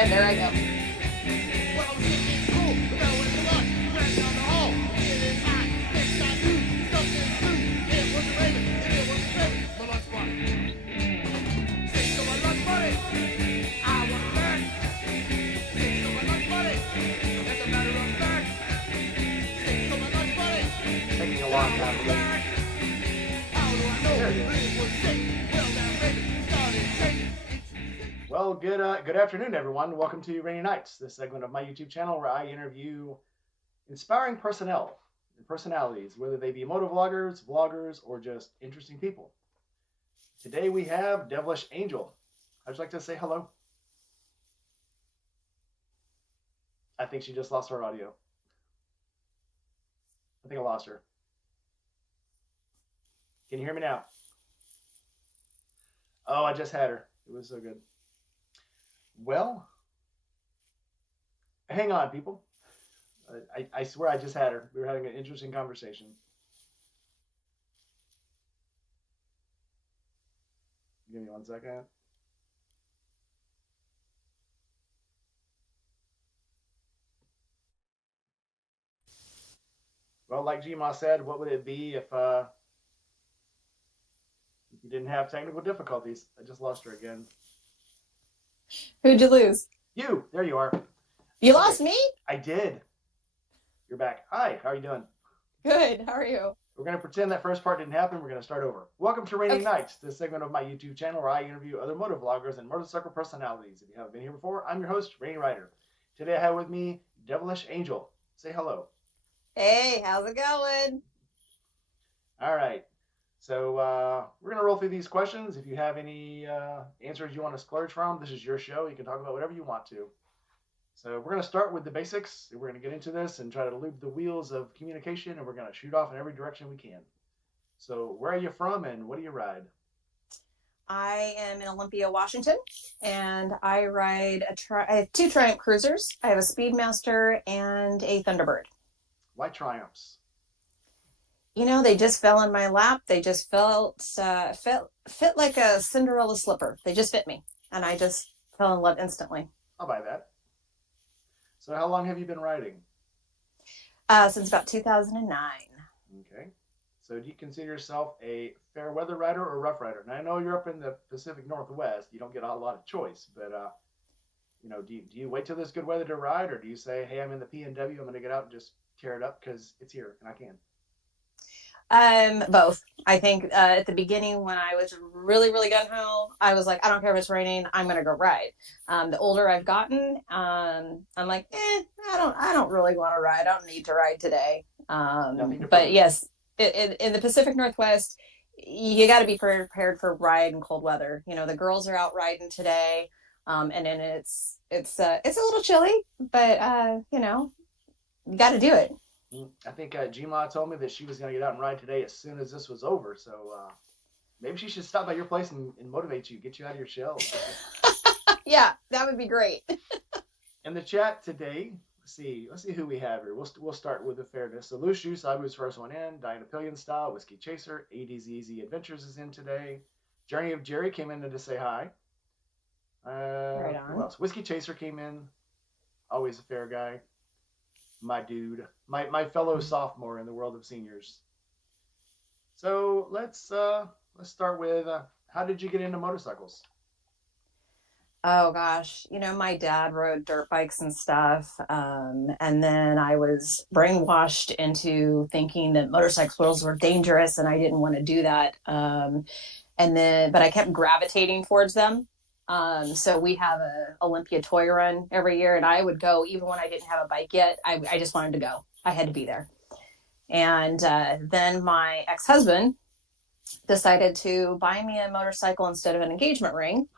And there I go. Taking a long time to get. There it is. Well, good afternoon, everyone. Welcome to Rainy Nights, this segment of my YouTube channel where I interview inspiring personnel and personalities, whether they be motovloggers, vloggers, or just interesting people. Today we have Devilish Aengel. I'd like to say hello. I think she just lost her audio. I think I lost her. Can you hear me now? Oh, I just had her. It was so good. Well, hang on, people. I swear I just had her. We were having an interesting conversation. Give me 1 second. Well, like Gma said, what would it be if you didn't have technical difficulties? I just lost her again. Who'd you lose? You! There you are. You lost me? I did. You're back. Hi, how are you doing? Good. How are you? We're going to pretend that first part didn't happen. We're going to start over. Welcome to Rainy Nights, this segment of my YouTube channel where I interview other motovloggers and motorcycle personalities. If you haven't been here before, I'm your host, Rainy Rider. Today I have with me Devilish Aengel. Say hello. Hey, how's it going? All right. So we're going to roll through these questions. If you have any answers you want to splurge from, this is your show. You can talk about whatever you want to. So we're going to start with the basics. We're going to get into this and try to loop the wheels of communication, and we're going to shoot off in every direction we can. So where are you from and what do you ride? I am in Olympia, Washington, and I ride I have 2 Triumph Cruisers. I have a Speedmaster and a Thunderbird. Why Triumphs? You know, they just fell in my lap. They just fit like a Cinderella slipper. They just fit me, and I just fell in love instantly. I'll buy that. So how long have you been riding? Since about 2009. Okay. So do you consider yourself a fair weather rider or rough rider? Now I know you're up in the Pacific Northwest. You don't get a lot of choice, but do you wait till there's good weather to ride, or do you say, hey, I'm in the PNW, I'm going to get out and just tear it up because it's here and I can? Both. I think at the beginning when I was really, really gung-ho, I was like, I don't care if it's raining, I'm gonna go ride. The older I've gotten, I'm like, I don't really want to ride. I don't need to ride today. But yes, in the Pacific Northwest, you got to be prepared for ride and cold weather. You know, the girls are out riding today, and then it's a little chilly, but you know, you got to do it. I think Gma told me that she was going to get out and ride today as soon as this was over. So maybe she should stop by your place and motivate you, get you out of your shell. Yeah, that would be great. In the chat today, let's see who we have here. We'll start with the fairness. So Loose Juice, I was first one in. Diana Pillion Style, Whiskey Chaser, ADZZ Adventures is in today. Journey of Jerry came in to say hi. Right on. Who else? Whiskey Chaser came in. Always a fair guy. My dude, my fellow sophomore in the world of seniors. So let's start with how did you get into motorcycles? Oh gosh, you know, my dad rode dirt bikes and stuff, and then I was brainwashed into thinking that motorcycles were dangerous, and I didn't want to do that. But I kept gravitating towards them. So we have a Olympia toy run every year, and I would go even when I didn't have a bike yet. I just wanted to go. I had to be there. And then my ex-husband decided to buy me a motorcycle instead of an engagement ring,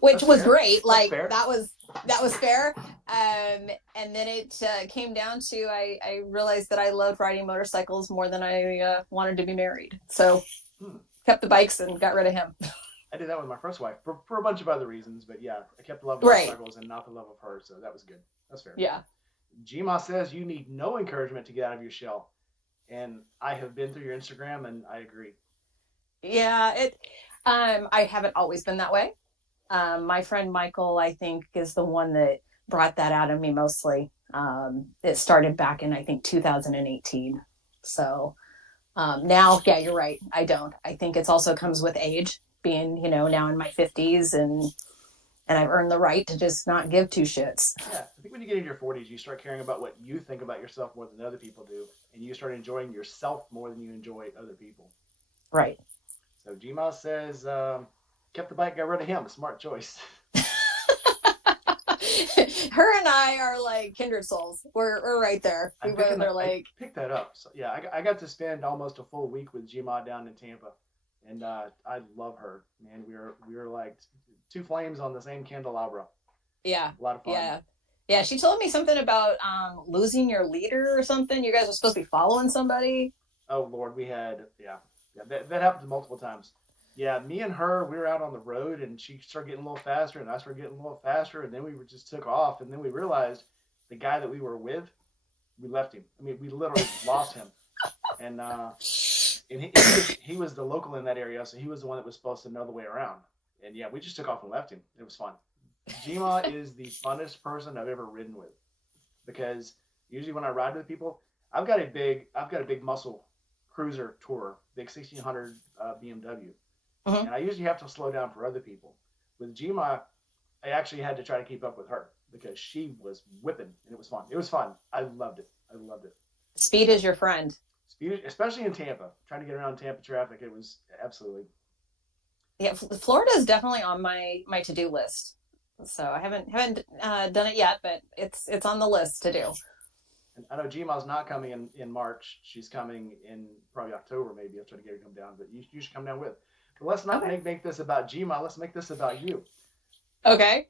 which was great. Like that was fair. And then it came down to I realized that I loved riding motorcycles more than I wanted to be married. So kept the bikes and got rid of him. I did that with my first wife for a bunch of other reasons, but yeah, I kept the love of motorcycles and not the love of her, so that was good. That's fair. Yeah. Gma says you need no encouragement to get out of your shell, and I have been through your Instagram, and I agree. Yeah, I haven't always been that way. My friend Michael, I think, is the one that brought that out of me mostly. It started back in, I think, 2018. So now, yeah, you're right. I don't. I think it's also comes with age, being, now in my 50s, and I've earned the right to just not give two shits. Yeah, I think when you get into your 40s, you start caring about what you think about yourself more than other people do, and you start enjoying yourself more than you enjoy other people. Right. So Gma says, kept the bike, got rid of him. Smart choice. Her and I are like kindred souls. We're right there. We both are I like, picked that up. So yeah, I got to spend almost a full week with Gma down in Tampa, and I love her. Man, we were like two flames on the same candelabra. yeah, A lot of fun. yeah. Yeah, she told me something about losing your leader or something. You guys are supposed to be following somebody. Oh Lord, we had yeah that happened multiple times. Yeah, me and her, we were out on the road, and she started getting a little faster, and I started getting a little faster, and then we just took off, and then we realized the guy that we were with, we left him. I mean, we literally lost him, and he was the local in that area, so he was the one that was supposed to know the way around. And yeah, we just took off and left him. It was fun. Gma is the funnest person I've ever ridden with because usually when I ride with people, I've got a big muscle cruiser tourer, big 1600 BMW, Mm-hmm. and I usually have to slow down for other people. With Gma, I actually had to try to keep up with her because she was whipping, and it was fun. It was fun. I loved it. I loved it. Speed is your friend. Speed, especially in Tampa, trying to get around Tampa traffic, it was absolutely. Yeah, Florida is definitely on my to do list. So I haven't done it yet, but it's on the list to do. And I know Gma's not coming in March. She's coming in probably October, maybe. I'll try to get her to come down, but you should come down with. But let's not Okay. make this about Gma. Let's make this about you. Okay.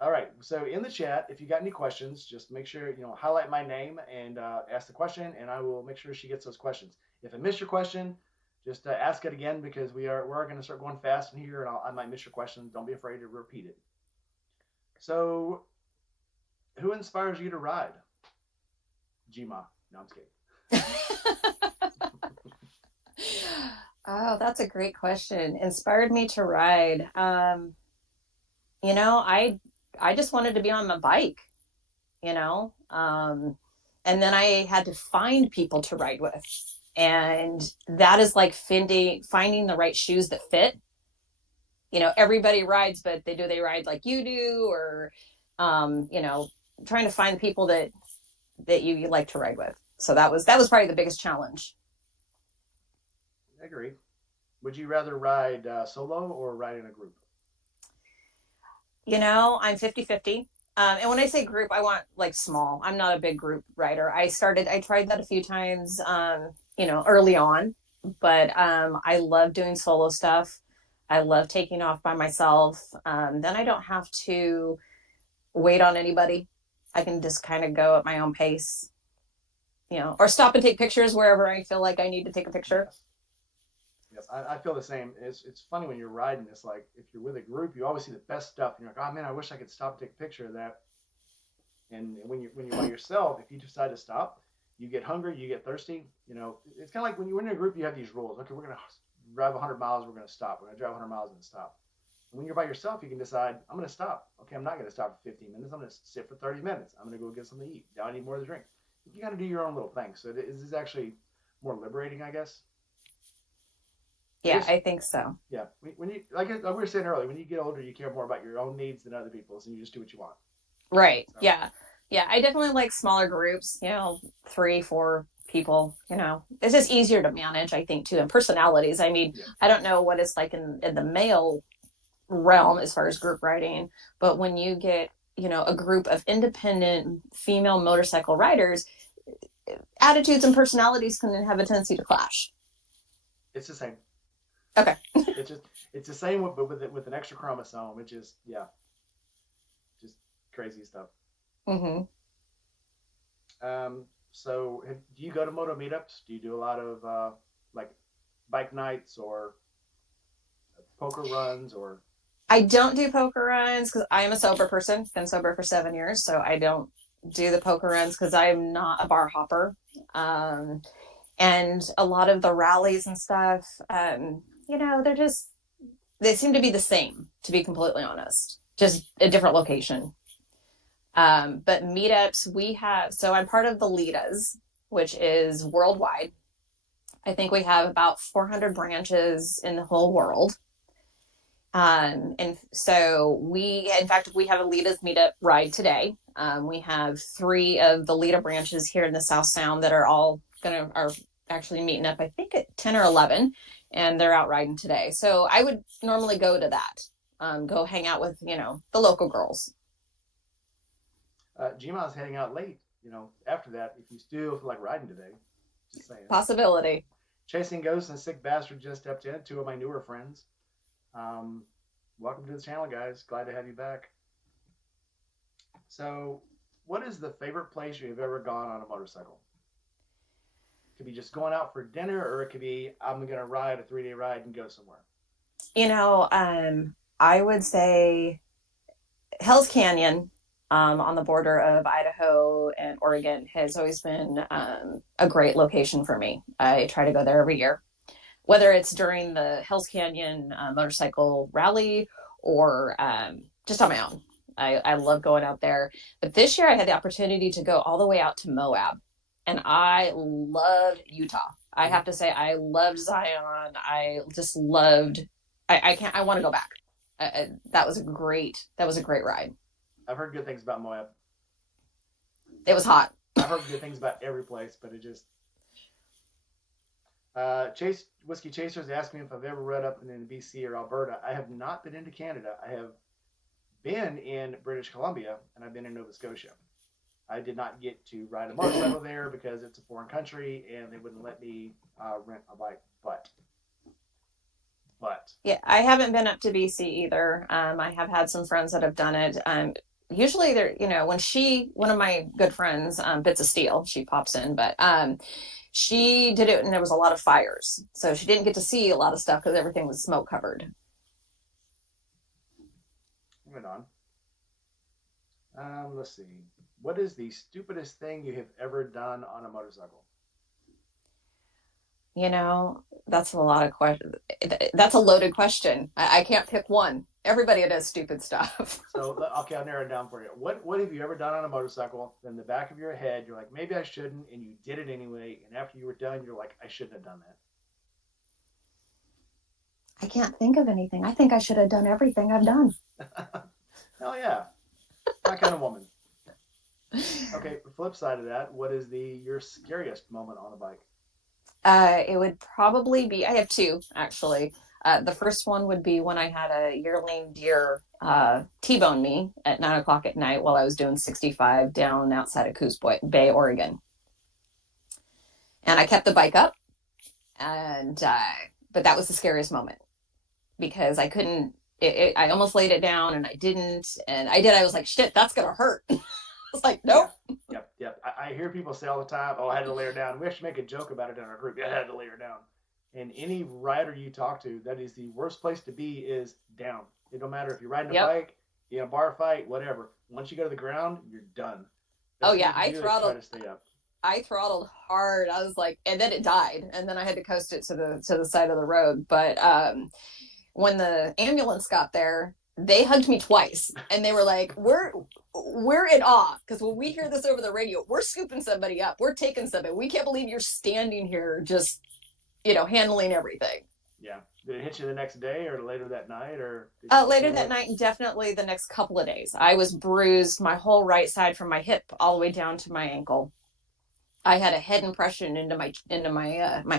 All right. So in the chat, if you got any questions, just make sure highlight my name and ask the question, and I will make sure she gets those questions. If I missed your question, just ask it again because we're going to start going fast in here, and I might miss your question. Don't be afraid to repeat it. So, who inspires you to ride? Gma. No, I'm just kidding. Oh, that's a great question. Inspired me to ride. I just wanted to be on my bike, you know. And then I had to find people to ride with. And that is like finding the right shoes that fit. Everybody rides, but they ride like you do, or trying to find people that you like to ride with. So that was probably the biggest challenge. I agree. Would you rather ride solo or ride in a group? I'm 50-50. And when I say group, I want like small. I'm not a big group rider. I tried that a few times, early on, but I love doing solo stuff. I love taking off by myself. Then I don't have to wait on anybody. I can just kind of go at my own pace, or stop and take pictures wherever I feel like I need to take a picture. Yes. Yes, I feel the same. It's funny when you're riding. It's like if you're with a group, you always see the best stuff. And you're like, oh man, I wish I could stop and take a picture of that. And when you're by yourself, if you decide to stop, you get hungry, you get thirsty. It's kind of like when you're in a group, you have these rules. Okay, we're gonna drive 100 miles. We're gonna stop. We're gonna drive 100 miles and stop. And when you're by yourself, you can decide, I'm gonna stop. Okay, I'm not gonna stop for 15 minutes. I'm gonna sit for 30 minutes. I'm gonna go get something to eat. Now I need more to drink. You got to do your own little thing. So it is actually more liberating, I guess. Yeah, I think so. Yeah, when you like we were saying earlier, when you get older, you care more about your own needs than other people's, and you just do what you want. Right. So, Yeah. Yeah. I definitely like smaller groups, 3, 4 people, it's just easier to manage, I think, too. And personalities. I mean, yeah. I don't know what it's like in the male realm as far as group riding, but when you get, a group of independent female motorcycle riders, attitudes and personalities can have a tendency to clash. It's the same. Okay. It's the same with an extra chromosome. It just just crazy stuff. Mm-hmm. So do you go to moto meetups? Do you do a lot of like bike nights or poker runs or? I don't do poker runs because I am a sober person. Been sober for 7 years, so I don't do the poker runs because I'm not a bar hopper. And a lot of the rallies and stuff, they're they seem to be the same, to be completely honest, just a different location. But meetups we have, so I'm part of the LIDAs, which is worldwide. I think we have about 400 branches in the whole world. And so in fact, we have a LIDA's meetup ride today. We have 3 of the LIDA branches here in the South Sound that are actually meeting up, I think at 10 or 11, and they're out riding today. So I would normally go to that, go hang out with, the local girls. Gma's heading out late, after that, if you still feel like riding today. Just saying. Possibility. Chasing Ghosts and Sick Bastard just stepped in, 2 of my newer friends. Welcome to the channel, guys. Glad to have you back. So, what is the favorite place you have ever gone on a motorcycle? It could be just going out for dinner, or it could be, I'm going to ride a 3-day ride and go somewhere. I would say Hell's Canyon, on the border of Idaho and Oregon, has always been a great location for me. I try to go there every year, whether it's during the Hell's Canyon motorcycle rally or just on my own. I love going out there. But this year I had the opportunity to go all the way out to Moab, and I loved Utah. I have to say, I loved Zion. I just loved, I want to go back. That was a great ride. I've heard good things about Moab. It was hot. I've heard good things about every place, but it just... Whiskey Chasers asked me if I've ever rode up in BC or Alberta. I have not been into Canada. I have been in British Columbia, and I've been in Nova Scotia. I did not get to ride a motorcycle there because it's a foreign country, and they wouldn't let me rent a bike. But yeah, I haven't been up to BC either. I have had some friends that have done it. Usually they're, one of my good friends, Bits of Steel, she pops in, but she did it and there was a lot of fires. So she didn't get to see a lot of stuff because everything was smoke covered. Moving on. Let's see. What is the stupidest thing you have ever done on a motorcycle? That's a lot of questions. That's a loaded question. I can't pick one. Everybody does stupid stuff. So, okay, I'll narrow it down for you. What have you ever done on a motorcycle? In the back of your head, you're like, maybe I shouldn't, and you did it anyway. And after you were done, you're like, I shouldn't have done that. I can't think of anything. I think I should have done everything I've done. Hell yeah. My kind of woman. Okay, the flip side of that, what is your scariest moment on a bike? It would probably be, I have 2, actually. The first one would be when I had a yearling deer T-bone me at 9 o'clock at night while I was doing 65 down outside of Coos Bay, Oregon. And I kept the bike up, but that was the scariest moment because I couldn't, I almost laid it down and I didn't, and I was like, shit, that's going to hurt. I was like, nope. Yep. I hear people say all the time, oh, I had to lay her down. We actually make a joke about it in our group. I had to lay her down. And any rider you talk to, that is the worst place to be is down. It don't matter if you're riding a bike, in a bar fight, whatever. Once you go to the ground, you're done. I throttled. Try to stay up. I throttled hard. I was like, and then it died, and then I had to coast it to the side of the road. But when the ambulance got there, they hugged me twice, and they were like, we're in awe because when we hear this over the radio, we're scooping somebody up, we're taking somebody. We can't believe you're standing here just handling everything. Yeah. Did it hit you the next day or later that night? Or later that night, and definitely the next couple of days. I was bruised, my whole right side from my hip all the way down to my ankle. I had a head impression into my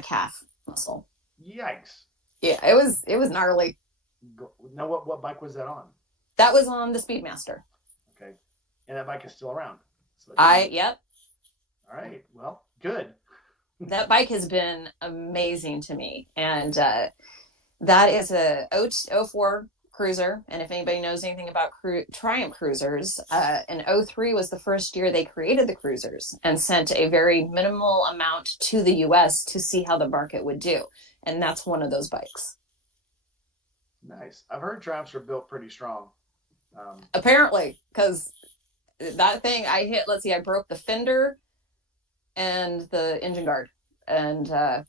calf muscle. Yikes. Yeah, it was gnarly. Now, what bike was that on? That was on the Speedmaster. Okay. And that bike is still around. So yep. All right. Well, good. That bike has been amazing to me. And that is a 04 cruiser. And if anybody knows anything about Triumph cruisers, in 03 was the first year they created the cruisers and sent a very minimal amount to the US to see how the market would do. And that's one of those bikes. Nice. I've heard Triumphs are built pretty strong. Apparently, because that thing I hit, I broke the fender and the engine guard, and the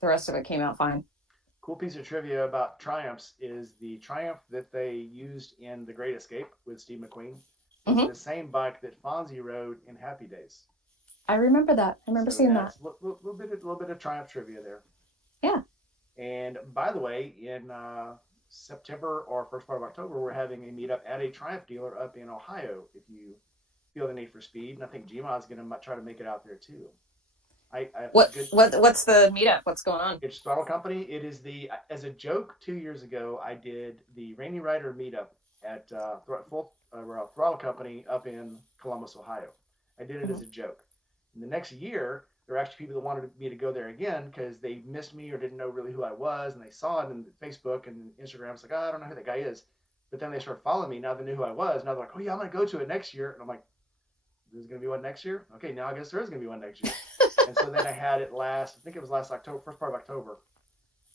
rest of it came out fine. Cool piece of trivia about Triumphs is the Triumph that they used in The Great Escape with Steve McQueen is Hmm. the same bike that Fonzie rode in Happy Days. I remember that. I remember So seeing that. that's a little bit of Triumph trivia there. Yeah. And by the way, in September or first part of October, we're having a meetup at a Triumph dealer up in Ohio. If you feel the need for speed, and I think Gma is going to try to make it out there too. I What good. what's the meetup? What's going on? It's Throttle Company. It is as a joke 2 years ago. I did the Rainy Rider meetup at Throttle Company up in Columbus, Ohio. I did it Mhm. as a joke. And the next year, there were actually people that wanted me to go there again because they missed me or didn't know really who I was, and they saw it in Facebook and Instagram. It's like, oh, I don't know who that guy is. But then they started following me. Now they knew who I was. Now they're like, oh yeah, I'm gonna go to it next year. And I'm like, there's going to be one next year? Okay, now I guess there is going to be one next year. And so then I had it I think it was last October, first part of October,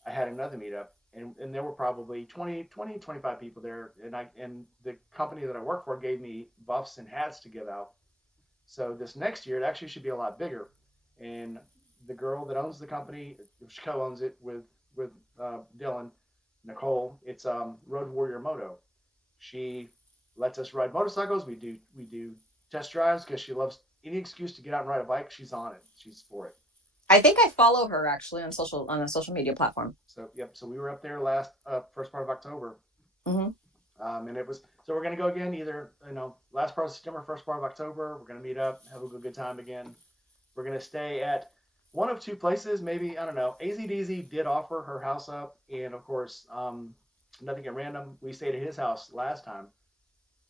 I had another meetup. And there were probably 25 people there. And the company that I work for gave me buffs and hats to give out. So this next year, it actually should be a lot bigger. And the girl that owns the company, she co-owns it with Dylan, Nicole. It's Road Warrior Moto. She lets us ride motorcycles. We do test drives because she loves any excuse to get out and ride a bike. She's on it. She's for it. I think I follow her actually on a social media platform. So yep. So we were up there last first part of October, Hmm. and it was so we're gonna go again either last part of September, first part of October. We're gonna meet up, have a good time again. We're gonna stay at one of two places, maybe I don't know. AZDZ did offer her house up, and of course, nothing at random. We stayed at his house last time,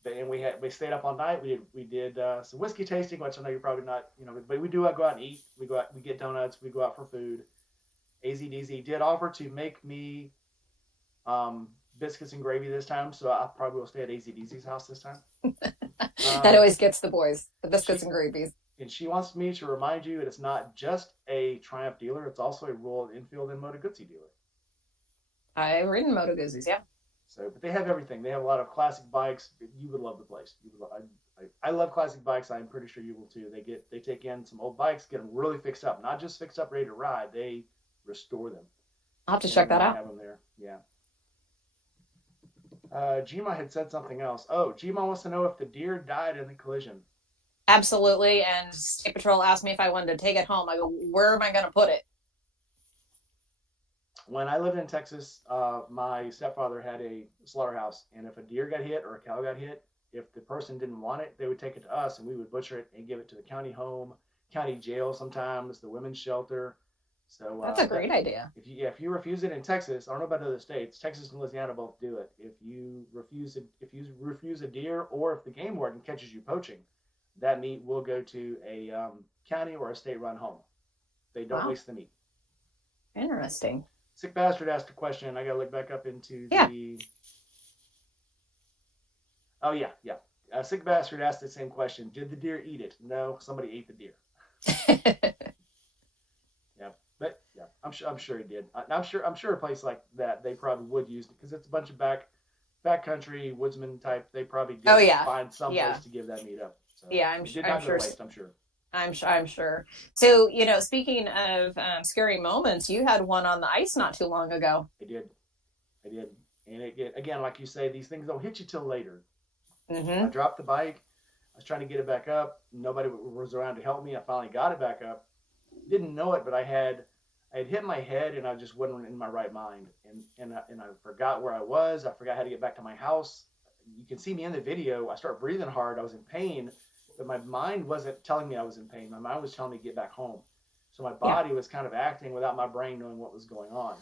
and we stayed up all night. We did some whiskey tasting, which I know you're probably not, but we do go out and eat. We go out, we get donuts, we go out for food. AZDZ did offer to make me biscuits and gravy this time, so I probably will stay at AZDZ's house this time. That always gets the boys, the biscuits She and gravies. and she wants me to remind you that it's not just a Triumph dealer; it's also a Royal Enfield and Moto Guzzi dealer. I've ridden Moto Guzzi's, yeah. So, but they have everything. They have a lot of classic bikes. You would love the place. I love classic bikes. I'm pretty sure you will too. They take in some old bikes, get them really fixed up, not just fixed up, ready to ride. They restore them. I'll have to And check that they out. have them there. Yeah. Gma had said something else. Oh, Gma wants to know if the deer died in the collision. Absolutely. And State Patrol asked me if I wanted to take it home. I go, where am I going to put it? When I lived in Texas, my stepfather had a slaughterhouse, and if a deer got hit or a cow got hit, if the person didn't want it, they would take it to us, and we would butcher it and give it to the county home, county jail sometimes, the women's shelter. So That's a great idea. if you refuse it in Texas, I don't know about other states. Texas and Louisiana both do it. If you refuse a deer, or if the game warden catches you poaching, that meat will go to a county or a state-run home. They don't Wow. waste the meat. Interesting. Sick Bastard asked a question. I got to look back up into Yeah. the. Oh yeah. Sick Bastard asked the same question. Did the deer eat it? No, somebody ate the deer. Yeah, but yeah, I'm sure he did. I'm sure a place like that they probably would use it because it's a bunch of backcountry woodsman type. They probably did Oh, yeah. find some Yeah. place to give that meat up. So Yeah, it did not go sure. to waste. I'm sure. I'm sure. So, speaking of scary moments, you had one on the ice not too long ago. I did, and again, like you say, these things don't hit you till later. Mm-hmm. I dropped the bike. I was trying to get it back up. Nobody was around to help me. I finally got it back up. Didn't know it, but I had hit my head, and I just wasn't in my right mind, and I forgot where I was. I forgot how to get back to my house. You can see me in the video. I start breathing hard. I was in pain, but my mind wasn't telling me I was in pain. My mind was telling me to get back home. So my body was kind of acting without my brain knowing what was going on.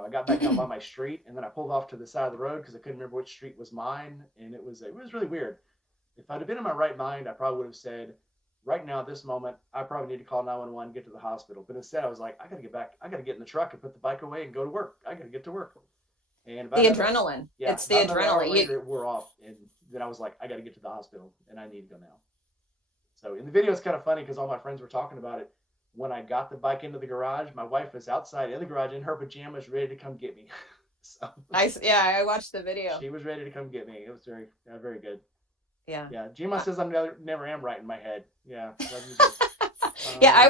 I got back down by my street, and then I pulled off to the side of the road because I couldn't remember which street was mine, and it was really weird. If I'd have been in my right mind, I probably would have said, right now, at this moment, I probably need to call 911 and get to the hospital. But instead, I was like, I got to get back. I got to get in the truck and put the bike away and go to work. I got to get to work. And about The adrenaline. Yeah, it's the about an hour adrenaline. later, it wore off, and then I was like, I got to get to the hospital, and I need to go now. So in the video, it's kind of funny because all my friends were talking about it. When I got the bike into the garage, my wife was outside in the garage in her pajamas, ready to come get me. So I watched the video. she was ready to come get me. It was very good. Yeah. Yeah. Gma says I never am right in my head. Yeah. Yeah, I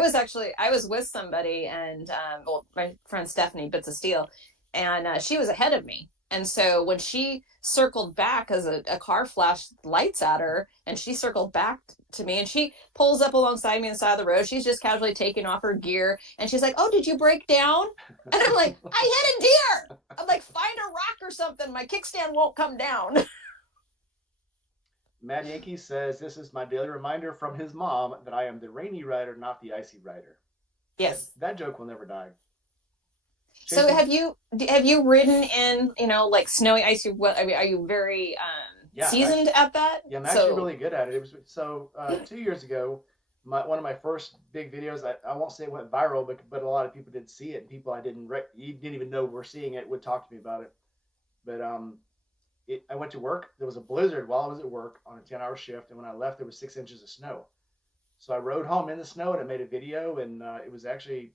was with somebody, and well, my friend Stephanie Bits of Steel, and she was ahead of me. And so when she circled back, as a car flashed lights at her, and she circled back to me, and she pulls up alongside me on the side of the road. She's just casually taking off her gear, and she's like, "Oh, did you break down?" And I'm like, "I hit a deer." I'm like, "Find a rock or something. My kickstand won't come down." Mad Yankee says this is my daily reminder from his mom that I am the rainy rider, not the icy rider. That Yes. that joke will never die. So Chasing, have you ridden in, like snowy, icy? What I mean, are you very yeah, seasoned at that? yeah, I'm actually So really good at it. It was so 2 years ago. One of my first big videos. I won't say it went viral, but a lot of people did see it. And people you didn't even know were seeing it would talk to me about it. But I went to work. There was a blizzard while I was at work on a 10-hour shift, and when I left, there was 6 inches of snow. So I rode home in the snow and I made a video, and it was actually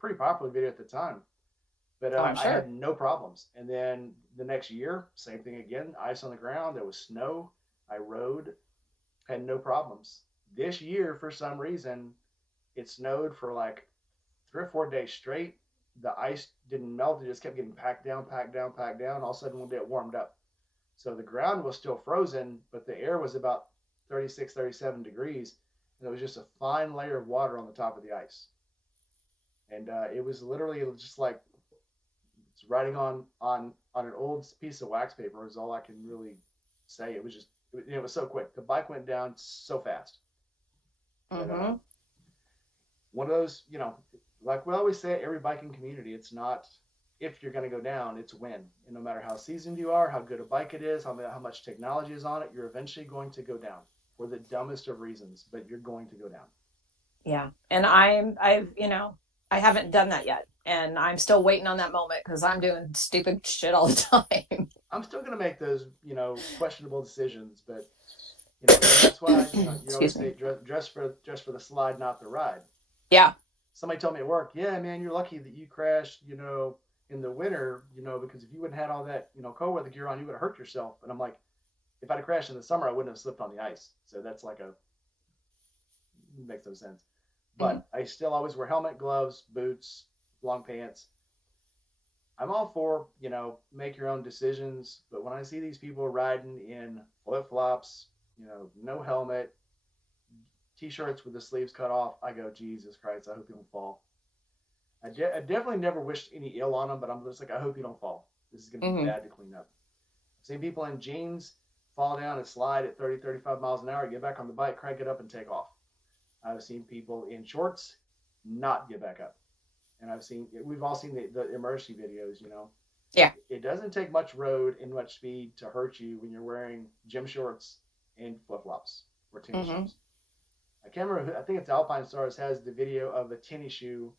pretty popular video at the time. But oh, I'm I had sure. no problems. And then the next year, same thing again. Ice on the ground. There was snow. I rode, had no problems. This year, for some reason, it snowed for like 3 or 4 days straight. The ice didn't melt. It just kept getting packed down, packed down, packed down. All of a sudden, one day it warmed up. So the ground was still frozen, but the air was about 36, 37 degrees. And there was just a fine layer of water on the top of the ice. And it was literally just like it's writing on an old piece of wax paper is all I can really say. It was just it was so quick. The bike went down so fast. But Mm-hmm. one of those, like we always say, every biking community, it's not if you're going to go down, it's when. And no matter how seasoned you are, how good a bike it is, how much technology is on it, you're eventually going to go down for the dumbest of reasons, but you're going to go down. Yeah, and I haven't done that yet, and I'm still waiting on that moment because I'm doing stupid shit all the time. I'm still going to make those, questionable decisions, but and that's why you always Excuse me. say dress for the slide, not the ride. Yeah. Somebody told me at work, yeah, man, you're lucky that you crashed, in the winter, because if you wouldn't had all that, cold weather gear on, you would have hurt yourself. And I'm like, if I'd have crashed in the summer, I wouldn't have slipped on the ice. So that's like makes no sense. Mm-hmm. But I still always wear helmet, gloves, boots, long pants. I'm all for, make your own decisions. But when I see these people riding in flip flops, no helmet, t-shirts with the sleeves cut off, I go, Jesus Christ, I hope you don't fall. I definitely never wished any ill on them, but I'm just like, I hope you don't fall. This is going to be Mm-hmm. bad to clean up. I've seen people in jeans fall down and slide at 30, 35 miles an hour, get back on the bike, crank it up, and take off. I've seen people in shorts not get back up. And we've all seen the emergency videos. Yeah. It doesn't take much road and much speed to hurt you when you're wearing gym shorts and flip flops or tennis Mm-hmm. shoes. I can't remember. I think it's Alpine Stars has the video of a tennis shoe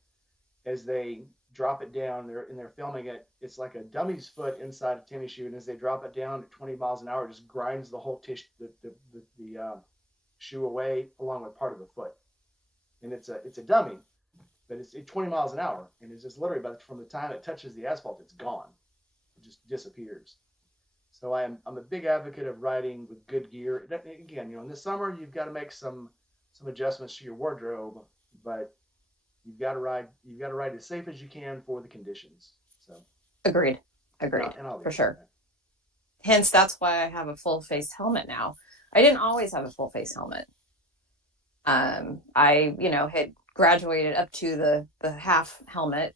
as they drop it down. They're filming it. It's like a dummy's foot inside a tennis shoe, and as they drop it down at 20 miles an hour, it just grinds the whole the shoe away along with part of the foot. And it's a dummy, but it's 20 miles an hour, and it's just literally, but from the time it touches the asphalt, it's gone. It just disappears. So I'm a big advocate of riding with good gear. Again, in the summer you've got to make some adjustments to your wardrobe, but you've got to ride as safe as you can for the conditions. So Agreed. and Agreed. I'll leave For it at sure. that. Hence, that's why I have a full face helmet now. I didn't always have a full face helmet. I, had graduated up to the half helmet.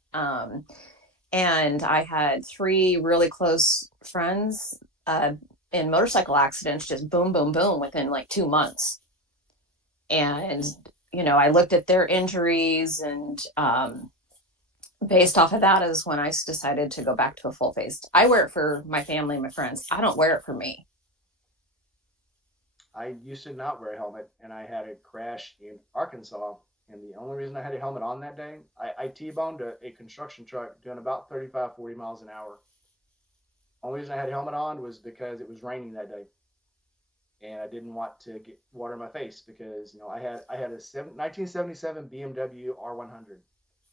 And I had three really close friends in motorcycle accidents, just boom, boom, boom, within like 2 months. And, I looked at their injuries, and based off of that is when I decided to go back to a full face. I wear it for my family and my friends. I don't wear it for me. I used to not wear a helmet, and I had a crash in Arkansas. And the only reason I had a helmet on that day, I T-boned a construction truck doing about 35, 40 miles an hour. Only reason I had a helmet on was because it was raining that day, and I didn't want to get water in my face because I had a 1977 BMW R100,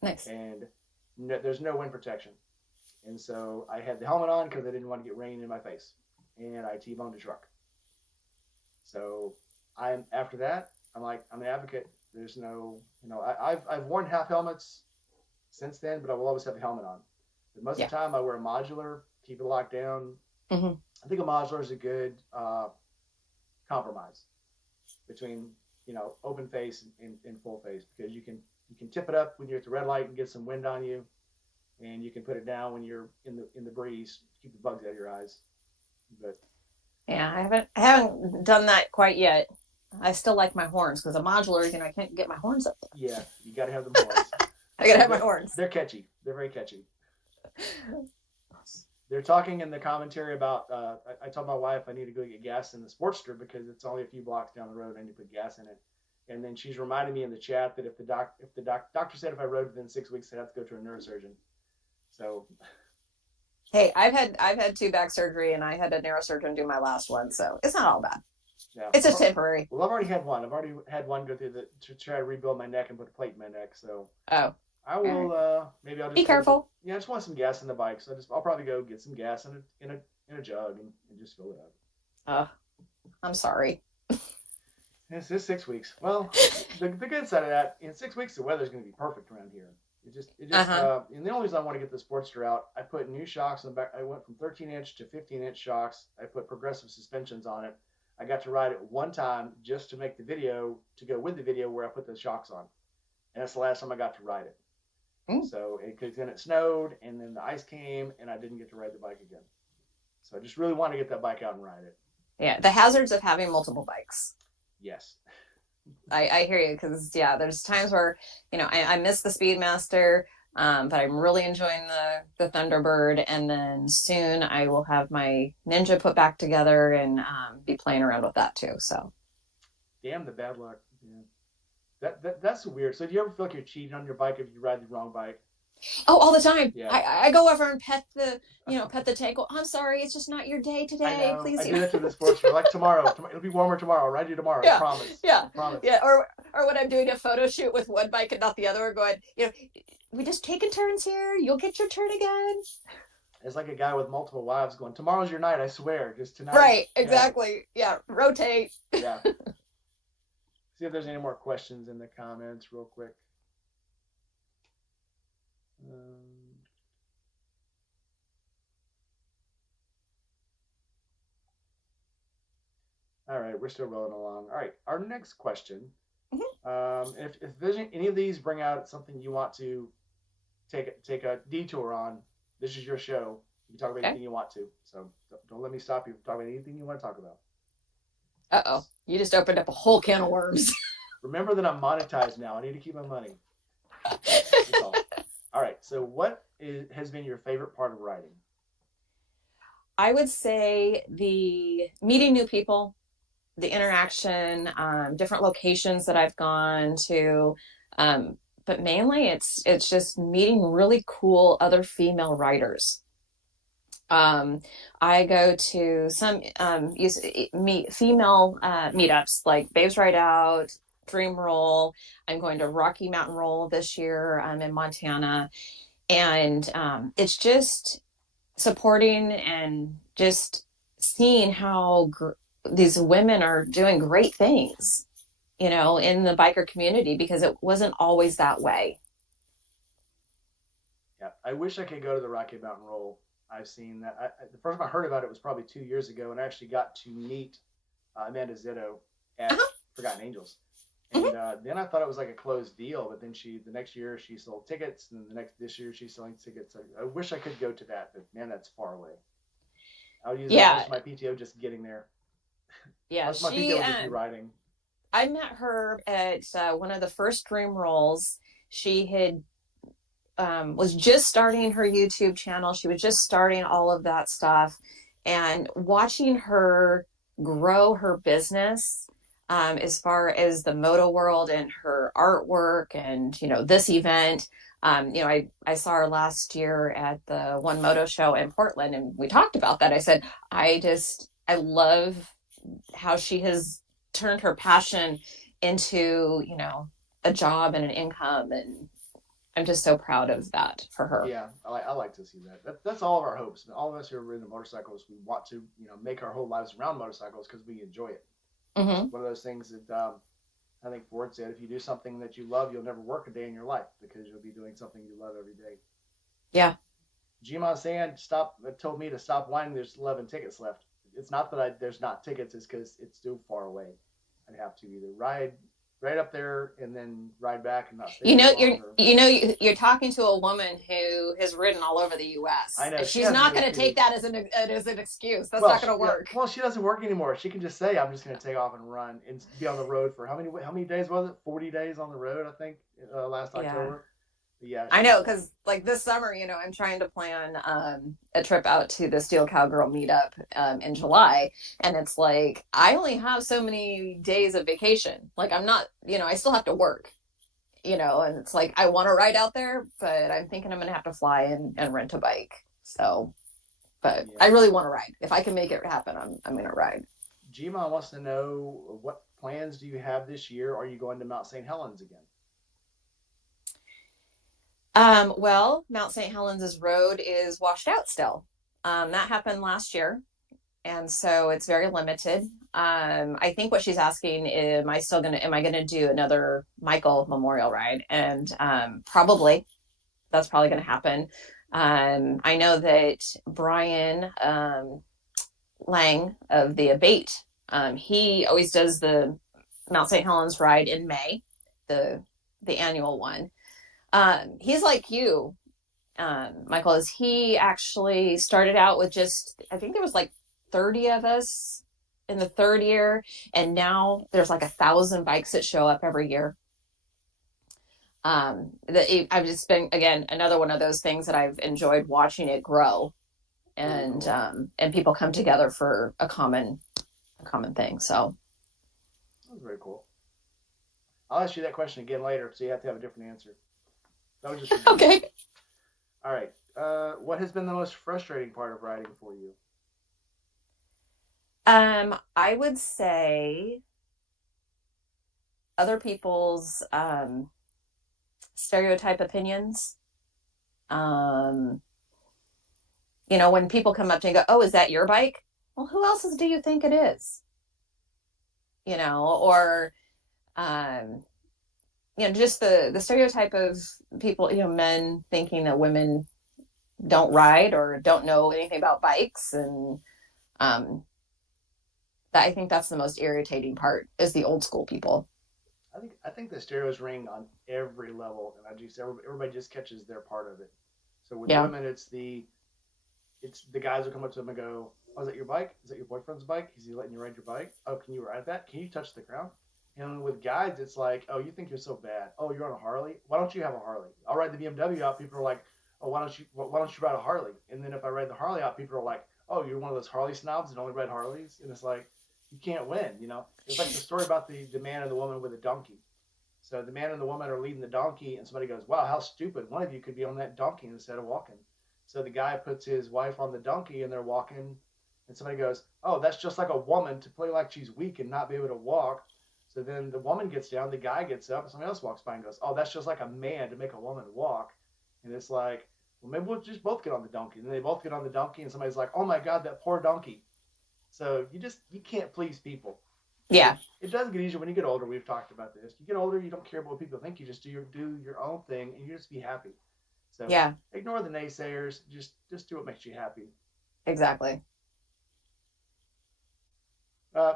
Nice. and there's no wind protection, and so I had the helmet on because I didn't want to get rain in my face, and I T-boned a truck. So after that, I'm like, I'm an advocate. There's no, I've worn half helmets since then, but I will always have a helmet on. But most of Yeah. the time, I wear a modular, keep it locked down. Hmm. I think a modular is a good compromise between open face and full face, because you can tip it up when you're at the red light and get some wind on you, and you can put it down when you're in the breeze to keep the bugs out of your eyes. But Yeah, I haven't done that quite yet. I still like my horns because a modular, I can't get my horns up there. yeah, you got to have the horns. I gotta have my they're, horns. they're catchy. They're very catchy. They're talking in the commentary about. I told my wife I need to go get gas in the Sportster because it's only a few blocks down the road. I need to put gas in it, and then she's reminding me in the chat that if the doctor said if I rode within 6 weeks, I'd have to go to a neurosurgeon. So, Hey, I've had two back surgery and I had a neurosurgeon do my last one, so it's not all bad. yeah, It's just temporary. well, I've already had one. I've already had one go through to try to rebuild my neck and put a plate in my neck. So Oh, I will. Maybe I'll just be careful. I just want some gas in the bike, so I'll probably go get some gas in a jug and just fill it up. I'm sorry. It's just 6 weeks. Well, the good side of that, in 6 weeks, the weather's going to be perfect around here. And the only reason I want to get the Sportster out, I put new shocks on the back. I went from 13-inch to 15-inch shocks. I put progressive suspensions on it. I got to ride it one time just to make the video, to go with the video where I put the shocks on. And that's the last time I got to ride it. Mm. So, because then it snowed, and then the ice came, and I didn't get to ride the bike again. So I just really want to get that bike out and ride it. Yeah, the hazards of having multiple bikes. Yes. I hear you because there's times where I miss the Speedmaster, but I'm really enjoying the Thunderbird, and then soon I will have my Ninja put back together and be playing around with that too. So, Damn the bad luck. Yeah. That's weird. So do you ever feel like you're cheating on your bike if you ride the wrong bike? oh, all the time. Yeah. I go over and pet the tank. Oh, I'm sorry, it's just not your day today. I know. Please. I do that to the Sportster. Like tomorrow, it'll be warmer tomorrow. I'll ride you tomorrow. Yeah. I promise. Yeah. I promise. Yeah. Or when I'm doing a photo shoot with one bike and not the other, we're going, we just taking turns here. You'll get your turn again. It's like a guy with multiple wives going, tomorrow's your night, I swear. Just tonight. Right. Exactly. Yeah. Rotate. Yeah. See if there's any more questions in the comments real quick. All right, we're still rolling along. All right, our next question. Mm-hmm. If there's any of these bring out something you want to take a detour on, this is your show. You can talk about anything you want to. So don't let me stop you. Talk about anything you want to talk about. Uh-oh. You just opened up a whole can of worms. Remember that I'm monetized now. I need to keep my money. All right. So what has been your favorite part of writing? I would say the meeting new people, the interaction, different locations that I've gone to. But mainly it's just meeting really cool other female writers. I go to some meet female meetups like Babes Ride Out, Dream Roll. I'm going to Rocky Mountain Roll this year. I'm in Montana, and it's just supporting and just seeing how these women are doing great things, in the biker community, because it wasn't always that way. Yeah, I wish I could go to the Rocky Mountain Roll. I've seen that. The first time I heard about it was probably 2 years ago, and I actually got to meet Amanda Zitto at Forgotten Angels. And then I thought it was like a closed deal, but then the next year she sold tickets, and this year she's selling tickets. I wish I could go to that, but man, that's far away. I'll use my PTO just getting there. Yeah, my PTO would just be riding. I met her at one of the first Dream Rolls. She had was just starting her YouTube channel. She was just starting all of that stuff, and watching her grow her business as far as the moto world and her artwork and this event. I saw her last year at the One Moto show in Portland, and we talked about that. I said I love how she has turned her passion into a job and an income, and I'm just so proud of that for her. Yeah, I like to see that. That's all of our hopes. All of us who are into motorcycles, we want to make our whole lives around motorcycles because we enjoy it. Mm-hmm. One of those things that I think Ford said, if you do something that you love, you'll never work a day in your life because you'll be doing something you love every day. Yeah. Gman saying stop told me to stop whining. There's 11 tickets left. It's not that there's not tickets. It's because it's too far away. I'd have to either ride right up there and then ride back and not stay You very know, long. Or you're talking to a woman who has ridden all over the I U.S. know she She's has not me going to too. take that as an excuse. That's Well, not going to yeah, work. well, she doesn't work anymore. She can just say, "I'm just going to take off and run and be on the road for how many days was it? 40 days on the road, I think, last Yeah. October." But yeah, I she know, said, because like this summer, I'm trying to plan a trip out to the Steel Cowgirl meetup in July, and it's like I only have so many days of vacation. Like I'm not, I still have to work, and it's like I want to ride out there, but I'm thinking I'm gonna have to fly and rent a bike. So, but I "Yeah." really want to ride. If I can make it happen, I'm gonna ride. Gma wants to know what plans do you have this year? Are you going to Mount St. Helens again? Well, Mount St. Helens's road is washed out still. That happened last year, and so it's very limited. I think what she's asking, am I gonna do another Michael Memorial ride? And probably that's probably gonna happen. I know that Brian Lang of the Abate, he always does the Mount St. Helens ride in May, the the annual one. He's like you, Michael, is he actually started out with just, I think there was like 30 of us in the third year, and now there's like 1,000 bikes that show up every year. I've just been, again, another one of those things that I've enjoyed watching it grow, Very and cool. people come together for a common thing. So That was very cool. I'll ask you that question again later, so you have to have a different answer. That was just for Gma. okay. All right. What has been the most frustrating part of riding for you? I would say other people's stereotype opinions. Um, when people come up to me and go, "Oh, is that your bike?" Well, who else's do you think it is? Or um, just the stereotype of people, men thinking that women don't ride or don't know anything about bikes, and um, I think that's the most irritating part is the old school people. I think the stereos ring on every level, and everybody just catches their part of it. So with Yeah. women, it's the guys who come up to them and go, "Oh, is that your bike? Is that your boyfriend's bike? Is he letting you ride your bike? Oh, can you ride that? Can you touch the ground?" And with guys, it's like, "Oh, you think you're so bad? Oh, you're on a Harley? Why don't you have a Harley?" I'll ride the BMW out. People are like, "Oh, why don't you ride a Harley?" And then if I ride the Harley out, people are like, "Oh, you're one of those Harley snobs that only ride Harleys." And it's like, you can't win. It's like the story about the man and the woman with a donkey. So the man and the woman are leading the donkey, and somebody goes, "Wow, how stupid! One of you could be on that donkey instead of walking." So the guy puts his wife on the donkey, and they're walking, and somebody goes, "Oh, that's just like a woman to play like she's weak and not be able to walk." So then the woman gets down, the guy gets up, and somebody else walks by and goes, "Oh, that's just like a man to make a woman walk." And it's like, well, maybe we'll just both get on the donkey. And then they both get on the donkey, and somebody's like, "Oh my God, that poor donkey." So you can't please people. Yeah. It does get easier when you get older. We've talked about this. You get older, you don't care about what people think. You just do your own thing, and you just be happy. So Yeah. ignore the naysayers. Just do what makes you happy. Exactly.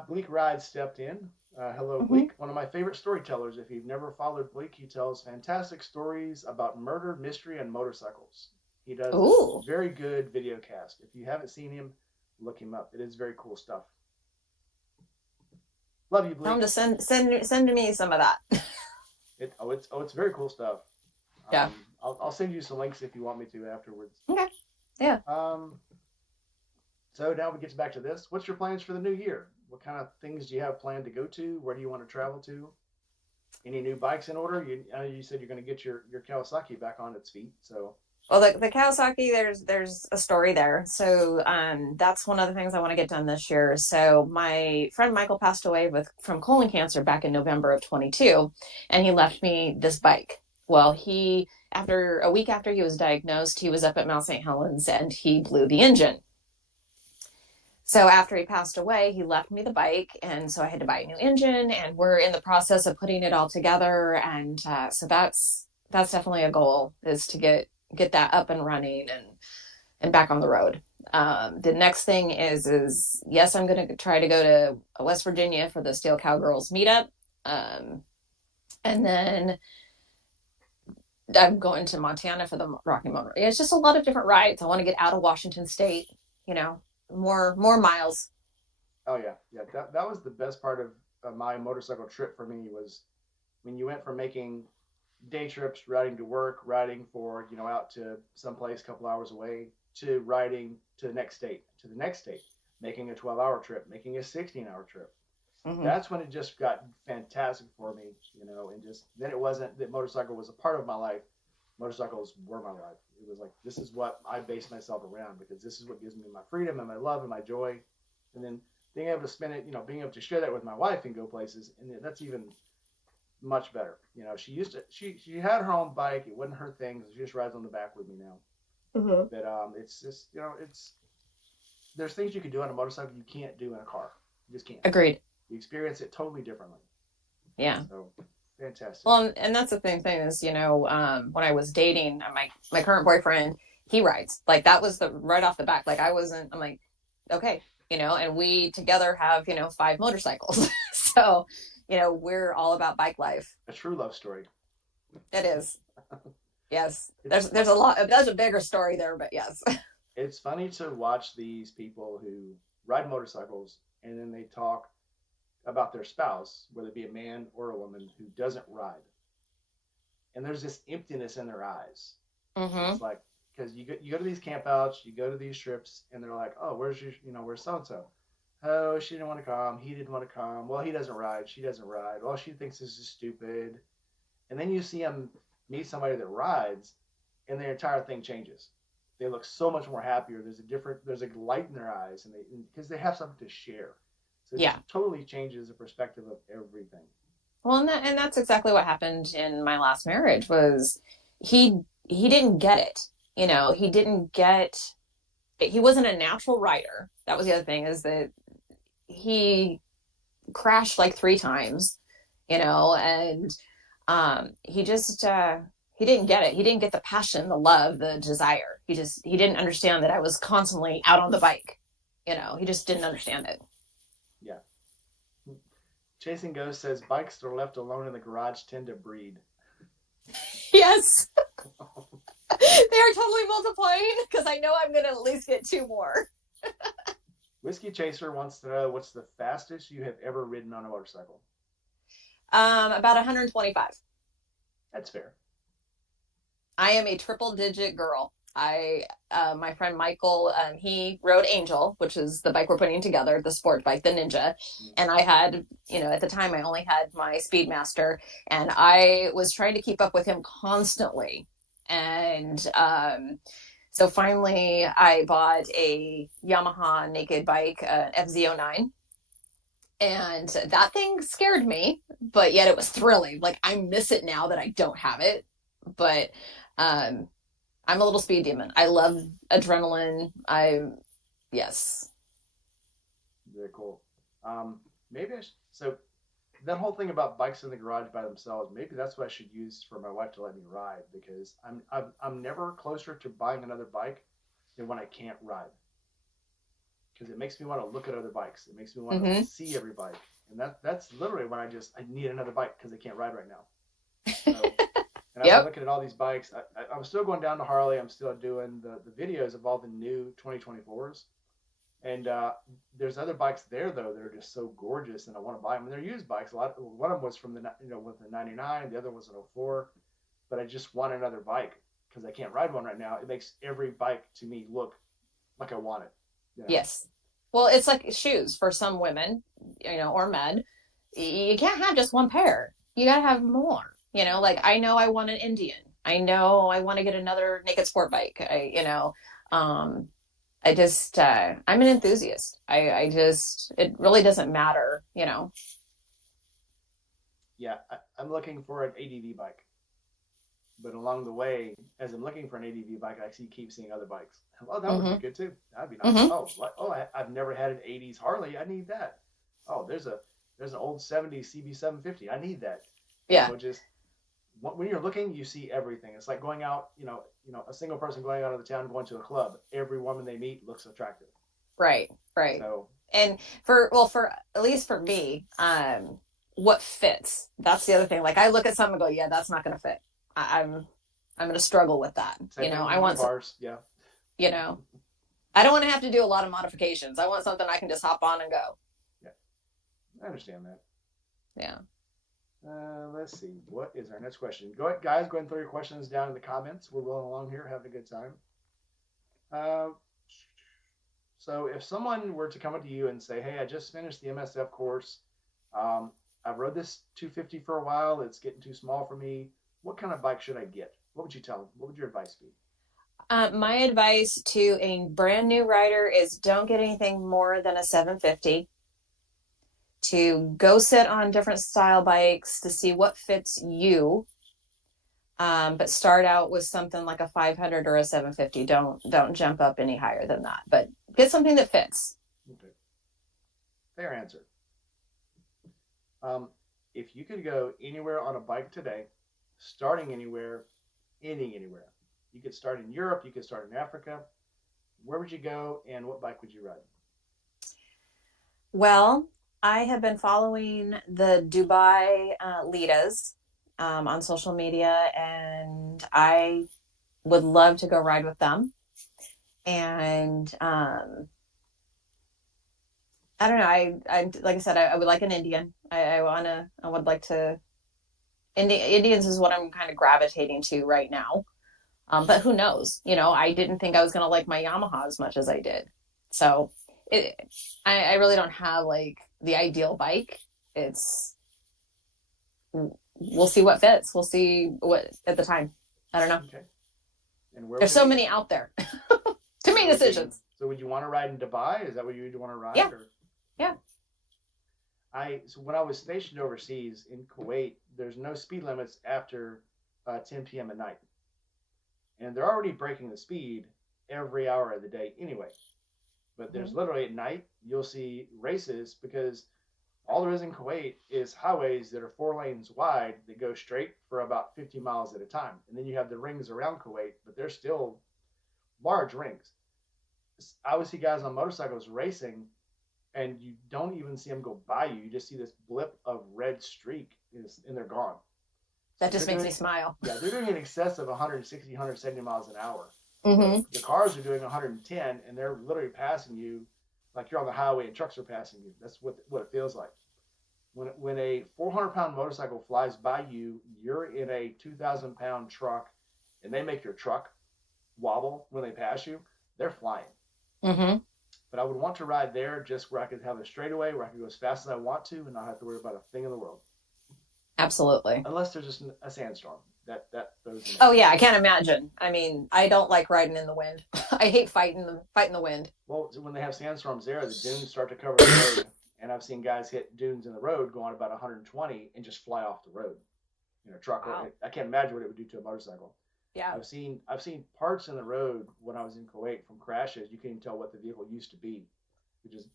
Bleak Ride stepped in. Hello, Hmm. Bleak. One of my favorite storytellers. If you've never followed Bleak, he tells fantastic stories about murder, mystery, and motorcycles. He does a Ooh. very good video cast. If you haven't seen him, look him up. It is very cool stuff. Love you, Tell them Bleak. to send me some of that. It's very cool stuff. Yeah. I'll send you some links if you want me to afterwards. Okay. Yeah. Um, so now we get back to this. What's your plans for the new year? What kind of things do you have planned to go to? Where do you want to travel to? Any new bikes in order? You said you're going to get your Kawasaki back on its feet. So Well, the Kawasaki, there's a story there. So that's one of the things I want to get done this year. So my friend Michael passed away from colon cancer back in November of 22, and he left me this bike. Well, after a week after he was diagnosed, he was up at Mount St. Helens and he blew the engine. So after he passed away, he left me the bike, and so I had to buy a new engine, and we're in the process of putting it all together. And so that's definitely a goal, is to get that up and running and back on the road. The next thing is yes, I'm going to try to go to West Virginia for the Steel Cowgirls meetup, and then I'm going to Montana for the Rocky Mountain. It's just a lot of different rides. I want to get out of Washington State, you know, more miles. Oh yeah, yeah. That was the best part of my motorcycle trip for me, was when you went from making day trips, riding to work, riding for, out to someplace a couple hours away, to riding to the next state, making a 12-hour trip, making a 16-hour trip. Mm-hmm. That's when it just got fantastic for me, and just then it wasn't that motorcycle was a part of my life. Motorcycles were my life. It was like, this is what I base myself around, because this is what gives me my freedom and my love and my joy. And then being able to spend it, being able to share that with my wife and go places, and that's even much better. She had her own bike. It wasn't her thing. She just rides on the back with me now. Mm-hmm. But it's just, there's things you can do on a motorcycle you can't do in a car. You just can't. Agreed. You experience it totally differently. Yeah. So fantastic. Well, and that's the thing is, when I was dating my current boyfriend, he rides. Like, that was the right off the back. Like, I'm like, okay, and we together have, 5 motorcycles. So, we're all about bike life. A true love story. It is. Yes. There's a lot. There's a bigger story there, but yes. It's funny to watch these people who ride motorcycles and then they talk about their spouse, whether it be a man or a woman who doesn't ride. And there's this emptiness in their eyes. Mm-hmm. It's like, because you go to these campouts, you go to these trips, and they're like, oh, where's so and so? Oh, she didn't want to come. He didn't want to come. Well, he doesn't ride. She doesn't ride. Well, she thinks this is stupid. And then you see them meet somebody that rides, and their entire thing changes. They look so much more happier. There's a light in their eyes, and because they have something to share. So it Yeah. just totally changes the perspective of everything. Well, and that's exactly what happened in my last marriage. Was he didn't get it. He didn't get. He wasn't a natural rider. That was the other thing, is that he crashed like 3 times, and he just he didn't get it. He didn't get the passion, the love, the desire. He didn't understand that I was constantly out on the bike. He just didn't understand it. Yeah. Chasing Ghost says bikes that are left alone in the garage tend to breed. Yes. They are totally multiplying, because I know I'm going to at least get 2 more. Whiskey Chaser wants to know, what's the fastest you have ever ridden on a motorcycle? About 125. That's fair. I am a triple digit girl. My friend Michael, he rode Aengel, which is the bike we're putting together, the sport bike, the Ninja. And I had, at the time I only had my Speedmaster, and I was trying to keep up with him constantly. And, so finally I bought a Yamaha naked bike, FZ09. And that thing scared me, but yet it was thrilling. Like, I miss it now that I don't have it. But, I'm a little speed demon. I love adrenaline. Yes. Very cool. Maybe so that whole thing about bikes in the garage by themselves, maybe that's what I should use for my wife to let me ride, because I'm never closer to buying another bike than when I can't ride. Because it makes me want to look at other bikes. It makes me want to see every bike. And that's literally when I need another bike because I can't ride right now. So, and I've been looking at all these bikes. I'm still going down to Harley. I'm still doing the videos of all the new 2024s. And there's other bikes there, though, that are just so gorgeous, and I want to buy them. And they're used bikes. One of them was from with the 99. The other was an 04. But I just want another bike because I can't ride one right now. It makes every bike to me look like I want it. Yes. Well, it's like shoes for some women, or men. You can't have just one pair. You got to have more. Like, I know I want an Indian. I know I want to get another naked sport bike. I'm an enthusiast. It really doesn't matter. Yeah, I'm looking for an ADV bike. But along the way, as I'm looking for an ADV bike, I keep seeing other bikes. Oh, that would be Mm-hmm. good too. That'd be nice. Mm-hmm. I've never had an '80s Harley. I need that. Oh, there's an old '70s CB750. I need that. And Yeah. so just when you're looking, you see everything. It's like going out, a single person going out of the town, going to a club. Every woman they meet looks attractive. Right. Right. So And for at least for me, what fits? That's the other thing. Like I look at something and go, yeah, that's not going to fit. I'm going to struggle with that. same thing I with want, bars. Yeah, you know, I don't want to have to do a lot of modifications. I want something I can just hop on and go. yeah, I understand that. Yeah. Let's see. What is our next question? Go ahead, guys. Go ahead and throw your questions down in the comments. We're rolling along here, having a good time. Uh, so, if someone were to come up to you and say, "Hey, I just finished the MSF course. I've rode this 250 for a while. It's getting too small for me. What kind of bike should I get?" What would you tell them? What would your advice be? My advice to a brand new rider is don't get anything more than a 750. To go sit on different style bikes to see what fits you. But start out with something like a 500 or a 750. Don't jump up any higher than that. But get something that fits. Okay. Fair answer. If you could go anywhere on a bike today, starting anywhere, ending anywhere, you could start in Europe, you could start in Africa. Where would you go, and what bike would you ride? Well, I have been following the Dubai Litas on social media, and I would love to go ride with them. And I don't know. I like I said, I would like an Indian. I would like to. Indians is what I'm kind of gravitating to right now. But who knows? I didn't think I was going to like my Yamaha as much as I did. So it, I really don't have like the ideal bike. We'll see what fits. We'll see what at the time. I don't know. Okay. And where There's would it so be? many out there. Too many decisions. So would you want to ride in Dubai? Is that what you would want to ride? Yeah. Or? Yeah. So when I was stationed overseas in Kuwait, there's no speed limits after 10 p.m. at night, and they're already breaking the speed every hour of the day anyway. But there's Mhm. literally at night you'll see races because all there is in Kuwait is highways that are 4 lanes wide that go straight for about 50 miles at a time, and then you have the rings around Kuwait, but they're still large rings. I would see guys on motorcycles racing, and you don't even see them go by you. You just see this blip of red streak, and they're gone. That So just makes me smile. yeah, they're doing in excess of 160, 170 miles an hour. Mm-hmm. The cars are doing 110, and they're literally passing you like you're on the highway and trucks are passing you. That's what it feels like. When a 400-pound motorcycle flies by you, you're in a 2,000-pound truck, and they make your truck wobble when they pass you. They're flying. Mm-hmm. But I would want to ride there just where I could have a straightaway, where I could go as fast as I want to and not have to worry about a thing in the world. Absolutely. Unless there's just a sandstorm. That throws me. Oh yeah, I can't imagine. I mean, I don't like riding in the wind. I hate fighting the wind. Well, when they have sandstorms there, the dunes start to cover the road, and I've seen guys hit dunes in the road going about 120 and just fly off the road in a truck. Wow. I can't imagine what it would do to a motorcycle. Yeah. I've seen parts in the road when I was in Kuwait from crashes. You can't even tell what the vehicle used to be, which is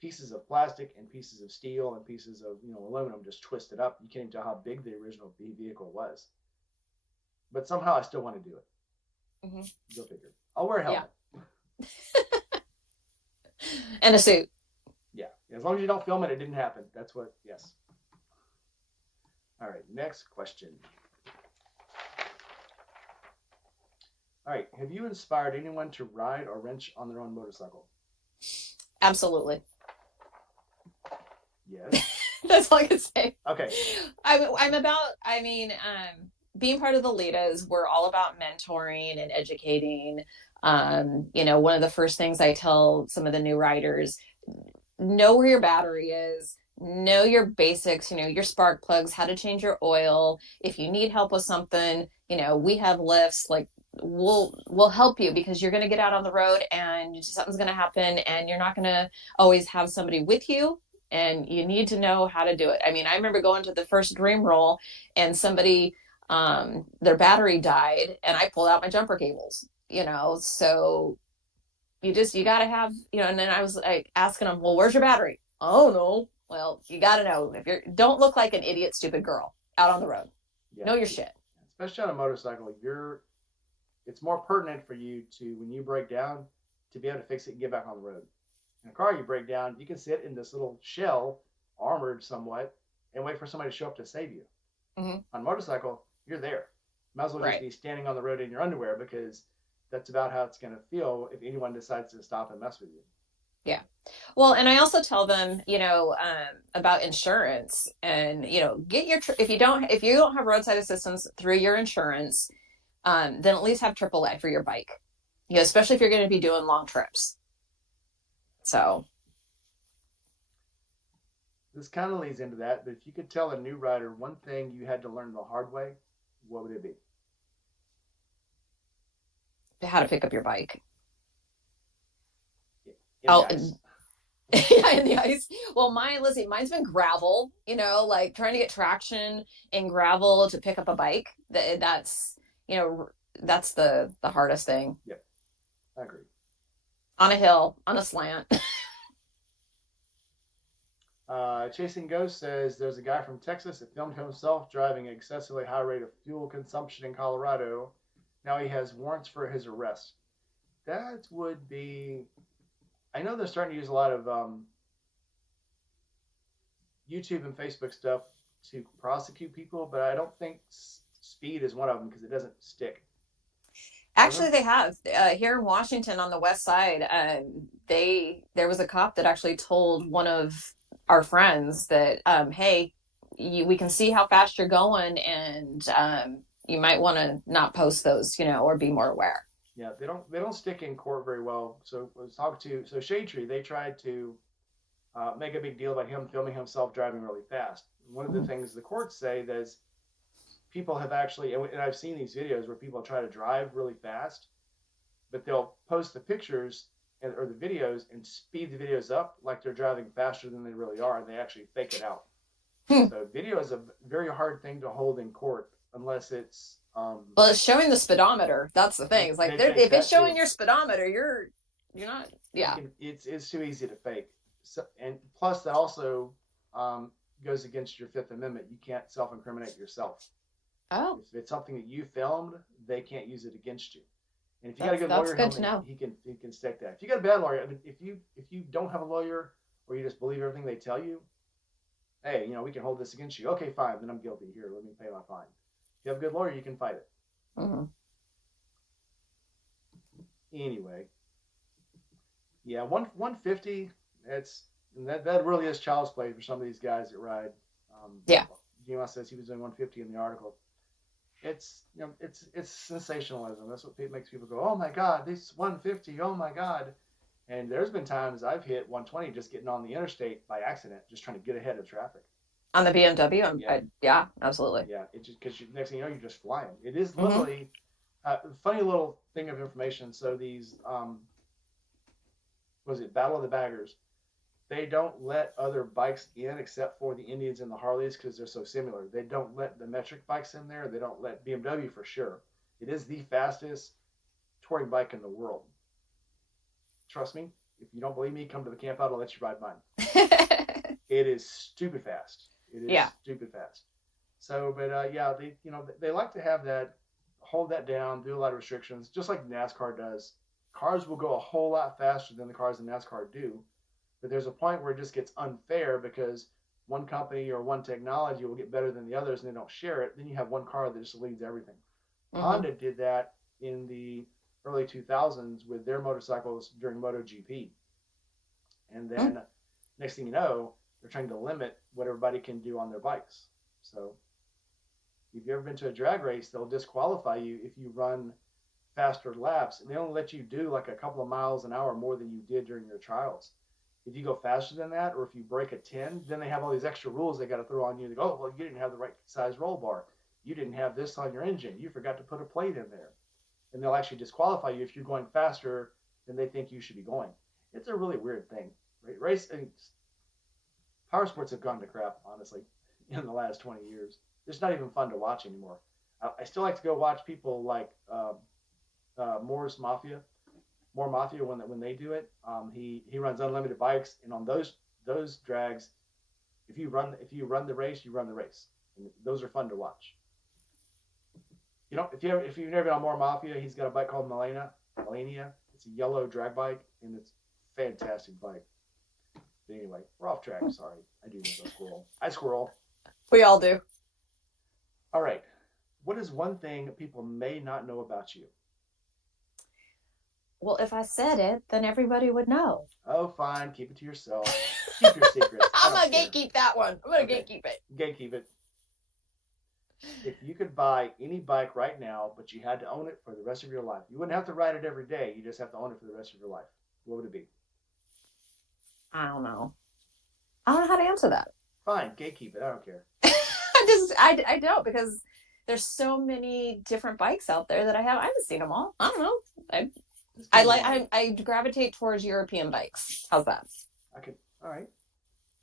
pieces of plastic and pieces of steel and pieces of aluminum just twisted up. You can't even tell how big the original vehicle was. But somehow I still want to do it. Mm-hmm. Go figure. I'll wear a helmet. Yeah. And a suit. Yeah. As long as you don't film it, it didn't happen. That's what. Yes. All right. Next question. All right. Have you inspired anyone to ride or wrench on their own motorcycle? Absolutely. Yes. That's all I can say. Okay. I'm about. I mean, being part of the Litas, we're all about mentoring and educating. One of the first things I tell some of the new riders: know where your battery is. Know your basics. Your spark plugs. How to change your oil. If you need help with something, we have lifts. Like we'll help you because you're going to get out on the road and something's going to happen and you're not going to always have somebody with you, and you need to know how to do it. I mean, I remember going to the first dream roll and somebody their battery died, and I pulled out my jumper cables. So you got to have, and then I was like asking them, well, where's your battery? Oh no. Well, you got to know, if you're, don't look like an idiot, stupid girl out on the road. Yeah, Know your shit. especially on a motorcycle, it's more pertinent for you to, when you break down, to be able to fix it and get back on the road. In a car, you break down, you can sit in this little shell, armored somewhat, and wait for somebody to show up to save you. Mm-hmm. On a motorcycle, you're there. Might as well just Right. be standing on the road in your underwear, because that's about how it's going to feel if anyone decides to stop and mess with you. Yeah. Well, and I also tell them, about insurance, and, get your, if you don't have roadside assistance through your insurance, then at least have AAA for your bike, especially if you're going to be doing long trips. So, This kind of leads into that, but if you could tell a new rider one thing you had to learn the hard way, what would it be? how to pick up your bike. In the Oh, ice. yeah, in the ice. Well, mine's been gravel, like trying to get traction in gravel to pick up a bike. You know, that's the hardest thing. Yep, I agree. On a hill, on a slant. Chasing Ghost says there's a guy from Texas that filmed himself driving an excessively high rate of fuel consumption in Colorado. Now he has warrants for his arrest. That would be. I know they're starting to use a lot of YouTube and Facebook stuff to prosecute people, but I don't think speed is one of them because it doesn't stick. Actually, they have here in Washington on the west side. There was a cop that actually told one of our friends that, hey, we can see how fast you're going, and you might want to not post those, or be more aware. Yeah, they don't stick in court very well. So let's talk to Shade Tree. They tried to make a big deal about him filming himself driving really fast. One of the things the courts say is people have actually, and I've seen these videos where people try to drive really fast, but they'll post the pictures or the videos and speed the videos up like they're driving faster than they really are, and they actually fake it out. So video is a very hard thing to hold in court unless it's Well, it's showing the speedometer. That's the thing. It's like if it's showing your speedometer, you're not. Yeah. It's too easy to fake. So, and plus that also goes against your Fifth Amendment. You can't self-incriminate yourself. Oh, If it's something that you filmed, they can't use it against you. And if you got a good that's lawyer, good to know. he can stick that. If you got a bad lawyer, I mean, if you don't have a lawyer or you just believe everything they tell you, hey, we can hold this against you. Okay, fine, then I'm guilty. Here, let me pay my fine. If you have a good lawyer, you can fight it. Mm-hmm. Anyway, yeah, 150. That really is child's play for some of these guys that ride. Yeah. Gma says he was doing 150 in the article. It's it's sensationalism. That's what makes people go, oh my god, this 150, oh my god. And there's been times I've hit 120 just getting on the interstate by accident, just trying to get ahead of traffic. On the BMW, Yeah. yeah, absolutely. Yeah, it just because next thing you know, you're just flying. It is Mm-hmm. literally funny little thing of information. So these was it Battle of the Baggers? They don't let other bikes in except for the Indians and the Harleys because they're so similar. They don't let the metric bikes in there. They don't let BMW for sure. It is the fastest touring bike in the world. Trust me. If you don't believe me, come to the camp out. I'll let you ride mine. It is stupid fast. It is stupid fast. So, but yeah, they like to have that, hold that down, do a lot of restrictions, just like NASCAR does. Cars will go a whole lot faster than the cars in NASCAR do. But there's a point where it just gets unfair because one company or one technology will get better than the others and they don't share it. Then you have one car that just leads everything. Mm-hmm. Honda did that in the early 2000s with their motorcycles during MotoGP. And then next thing you know, they're trying to limit what everybody can do on their bikes. So if you've ever been to a drag race, they'll disqualify you if you run faster laps. And they only let you do like a couple of miles an hour more than you did during your trials. If you go faster than that, or if you break a 10, then they have all these extra rules they got to throw on you. They go, oh, well, you didn't have the right size roll bar. You didn't have this on your engine. You forgot to put a plate in there. And they'll actually disqualify you if you're going faster than they think you should be going. It's a really weird thing. Power sports have gone to crap, honestly, in the last 20 years. It's not even fun to watch anymore. I still like to go watch people like Moore's Mafia, More Mafia when they do it. He runs unlimited bikes, and on those drags, if you run the race, you run the race. And those are fun to watch. You know, if you've never been on More Mafia, he's got a bike called Melania. It's a yellow drag bike, and it's a fantastic bike. But anyway, we're off track. Sorry, I do this. I squirrel. We all do. All right. What is one thing people may not know about you? Well, if I said it, then everybody would know. Oh, fine. Keep it to yourself. Keep your secrets. I'm gonna gatekeep that one. I'm gonna Okay. gatekeep it. Gatekeep it. If you could buy any bike right now, but you had to own it for the rest of your life, you wouldn't have to ride it every day. You just have to own it for the rest of your life. What would it be? I don't know. I don't know how to answer that. Fine. Gatekeep it. I don't care. I don't, because there's so many different bikes out there that I haven't seen them all. I don't know. I gravitate towards European bikes. How's that? All right.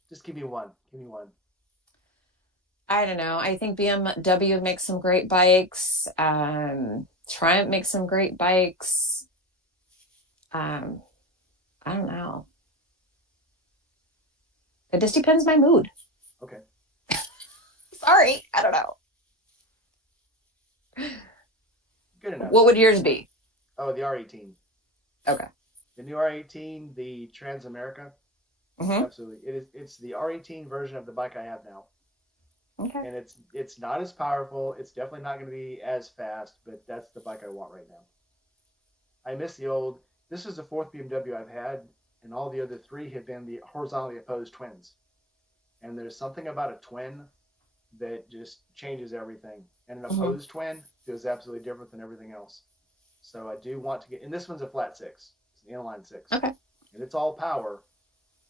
Just give me one. Give me one. I don't know. I think BMW makes some great bikes. Triumph makes some great bikes. I don't know. It just depends my mood. Okay. Sorry, I don't know. Good enough. What would yours be? Oh, the R18. Okay. The new R18, the Transamerica. Mm-hmm. Absolutely. It's the R18 version of the bike I have now. Okay. And it's not as powerful. It's definitely not going to be as fast, but that's the bike I want right now. I miss the old. This is the fourth BMW I've had, and all the other three have been the horizontally opposed twins. And there's something about a twin that just changes everything. And an opposed twin feels absolutely different than everything else. So I do want to get, and this one's a flat six. It's an inline six. Okay. And it's all power,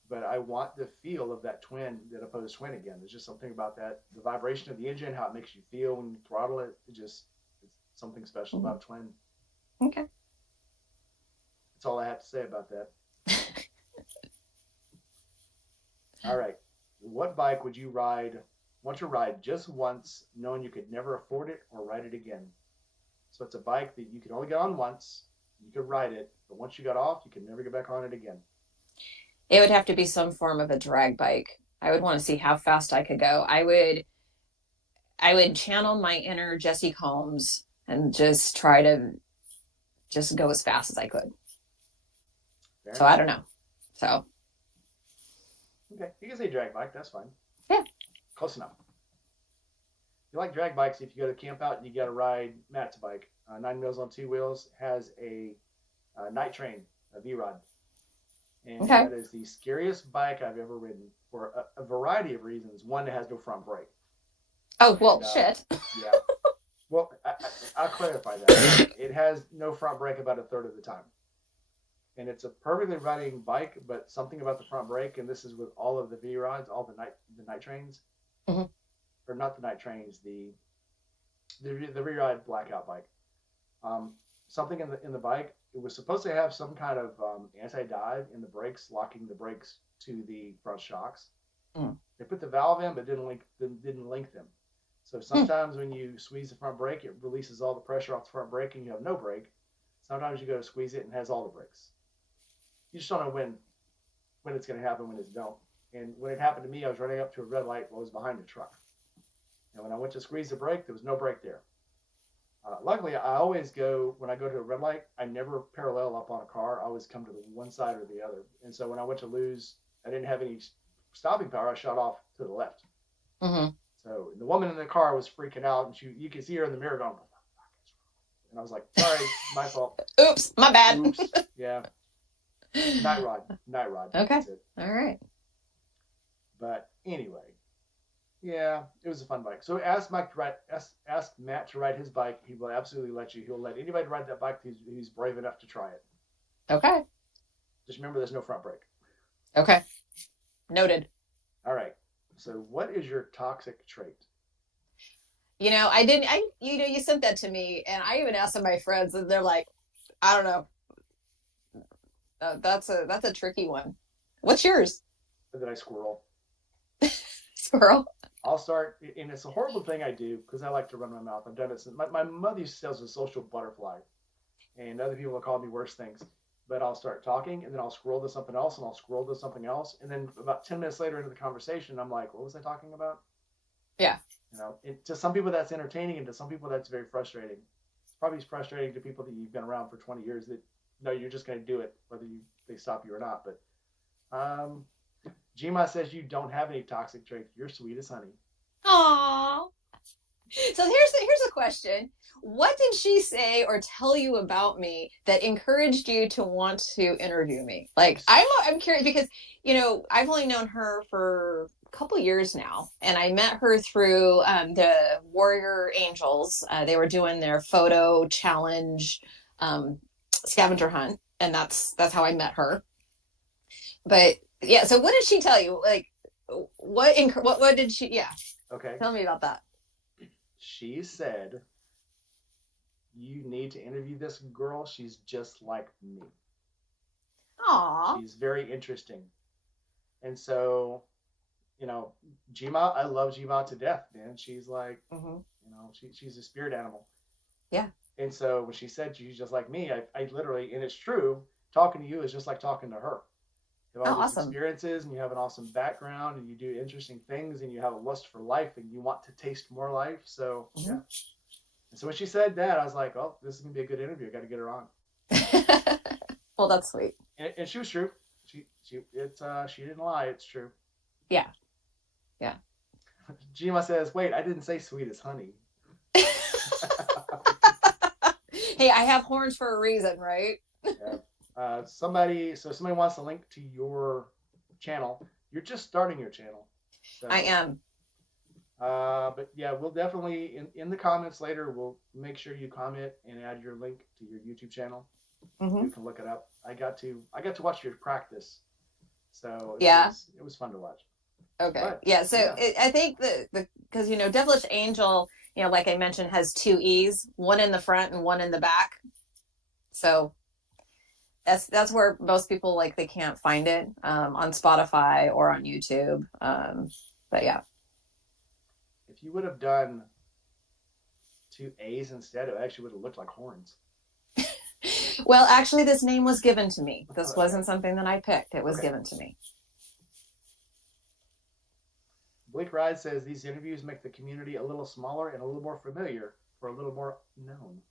but I want the feel of that twin, that opposed twin again. There's just something about that. The vibration of the engine, how it makes you feel when you throttle it. It's something special about a twin. Okay. That's all I have to say about that. All right. What bike would you want to ride just once, knowing you could never afford it or ride it again? So it's a bike that you could only get on once. You could ride it, but once you got off, you could never get back on it again. It would have to be some form of a drag bike. I would want to see how fast I could go. I would channel my inner Jessie Combs and just try to just go as fast as I could. Fair so enough. I don't know. So okay, you can say drag bike. That's fine. Yeah, close enough. If you like drag bikes, if you go to camp out and you got to ride Matt's bike, 9 wheels on 2 wheels, has a night train, a V-Rod. And that is the scariest bike I've ever ridden for a variety of reasons. One, it has no front brake. Oh, well, shit. Yeah. Well, I'll clarify that. It has no front brake about a third of the time. And it's a perfectly running bike, but something about the front brake, and this is with all of the V-Rods, all the night trains, or not the night trains, the V-Rod blackout bike. Something in the bike, it was supposed to have some kind of anti-dive in the brakes, locking the brakes to the front shocks. They put the valve in, but didn't link them. So sometimes when you squeeze the front brake, it releases all the pressure off the front brake, and you have no brake. Sometimes you go to squeeze it and it has all the brakes. You just don't know when it's going to happen, when it's don't. And when it happened to me, I was running up to a red light while I was behind a truck. And when I went to squeeze the brake, there was no brake there. Luckily, I always go, when I go to a red light, I never parallel up on a car. I always come to the one side or the other. And so when I went to lose, I didn't have any stopping power. I shot off to the left. So the woman in the car was freaking out, and you could see her in the mirror going, and I was like, sorry, my fault. Oops, my bad. Oops. Yeah. Night rod. Okay. That's it. All right. But anyway, yeah, it was a fun bike. So ask Matt to ride his bike. He will absolutely let you. He'll let anybody ride that bike who's brave enough to try it. Okay. Just remember, there's no front brake. Okay. Noted. All right. So what is your toxic trait? You sent that to me, and I even asked some of my friends, and they're like, I don't know. That's a tricky one. What's yours? That I squirrel. Squirrel. I'll start, and it's a horrible thing I do because I like to run my mouth. I've done it since my mother used to say I was a social butterfly, and other people have called me worse things. But I'll start talking, and then I'll scroll to something else, and I'll scroll to something else, and then about 10 minutes later into the conversation, I'm like, "What was I talking about?" Yeah. To some people that's entertaining, and to some people that's very frustrating. It's probably frustrating to people that you've been around for 20 years that no, you're just going to do it whether they stop you or not. But Gma says you don't have any toxic traits. You're sweet as honey. Aww. So here's a question. What did she say or tell you about me that encouraged you to want to interview me? Like I'm curious because I've only known her for a couple years now, and I met her through the Warrior Angels. They were doing their photo challenge scavenger hunt, and that's how I met her. But yeah, so what did she tell you? Like what did she? Yeah, Okay. tell me about that. She said you need to interview this girl. She's just like me. Aw. She's very interesting. And so, Gma, I love Gma to death, man. She's like, Mm-hmm. she's a spirit animal. Yeah. And so when she said she's just like me, I literally, and it's true, talking to you is just like talking to her. You have Oh, all these awesome. experiences, and you have an awesome background, and you do interesting things, and you have a lust for life, and you want to taste more life. So, Mm-hmm. yeah. And so when she said that, I was like, oh, this is going to be a good interview. I got to get her on. Well, that's sweet. And she was true. She didn't lie. It's true. Yeah. Yeah. Gma says, wait, I didn't say sweet as honey. Hey, I have horns for a reason, right? Yeah. Somebody wants to link to your channel. You're just starting your channel. So, I am. but yeah, we'll definitely in the comments later. We'll make sure you comment and add your link to your YouTube channel. Mm-hmm. You can look it up. I got to watch your practice, so Yeah. it was fun to watch. Okay. But, yeah. So yeah. I think because Devilish Aengel, like I mentioned, has two E's, one in the front and one in the back. So that's where most people they can't find it on Spotify or on YouTube. But yeah. If you would have done two A's instead, it actually would have looked like horns. Well, actually, this name was given to me. This Okay. wasn't something that I picked. It was given to me. Blake Ride says these interviews make the community a little smaller and a little more familiar, or a little more known.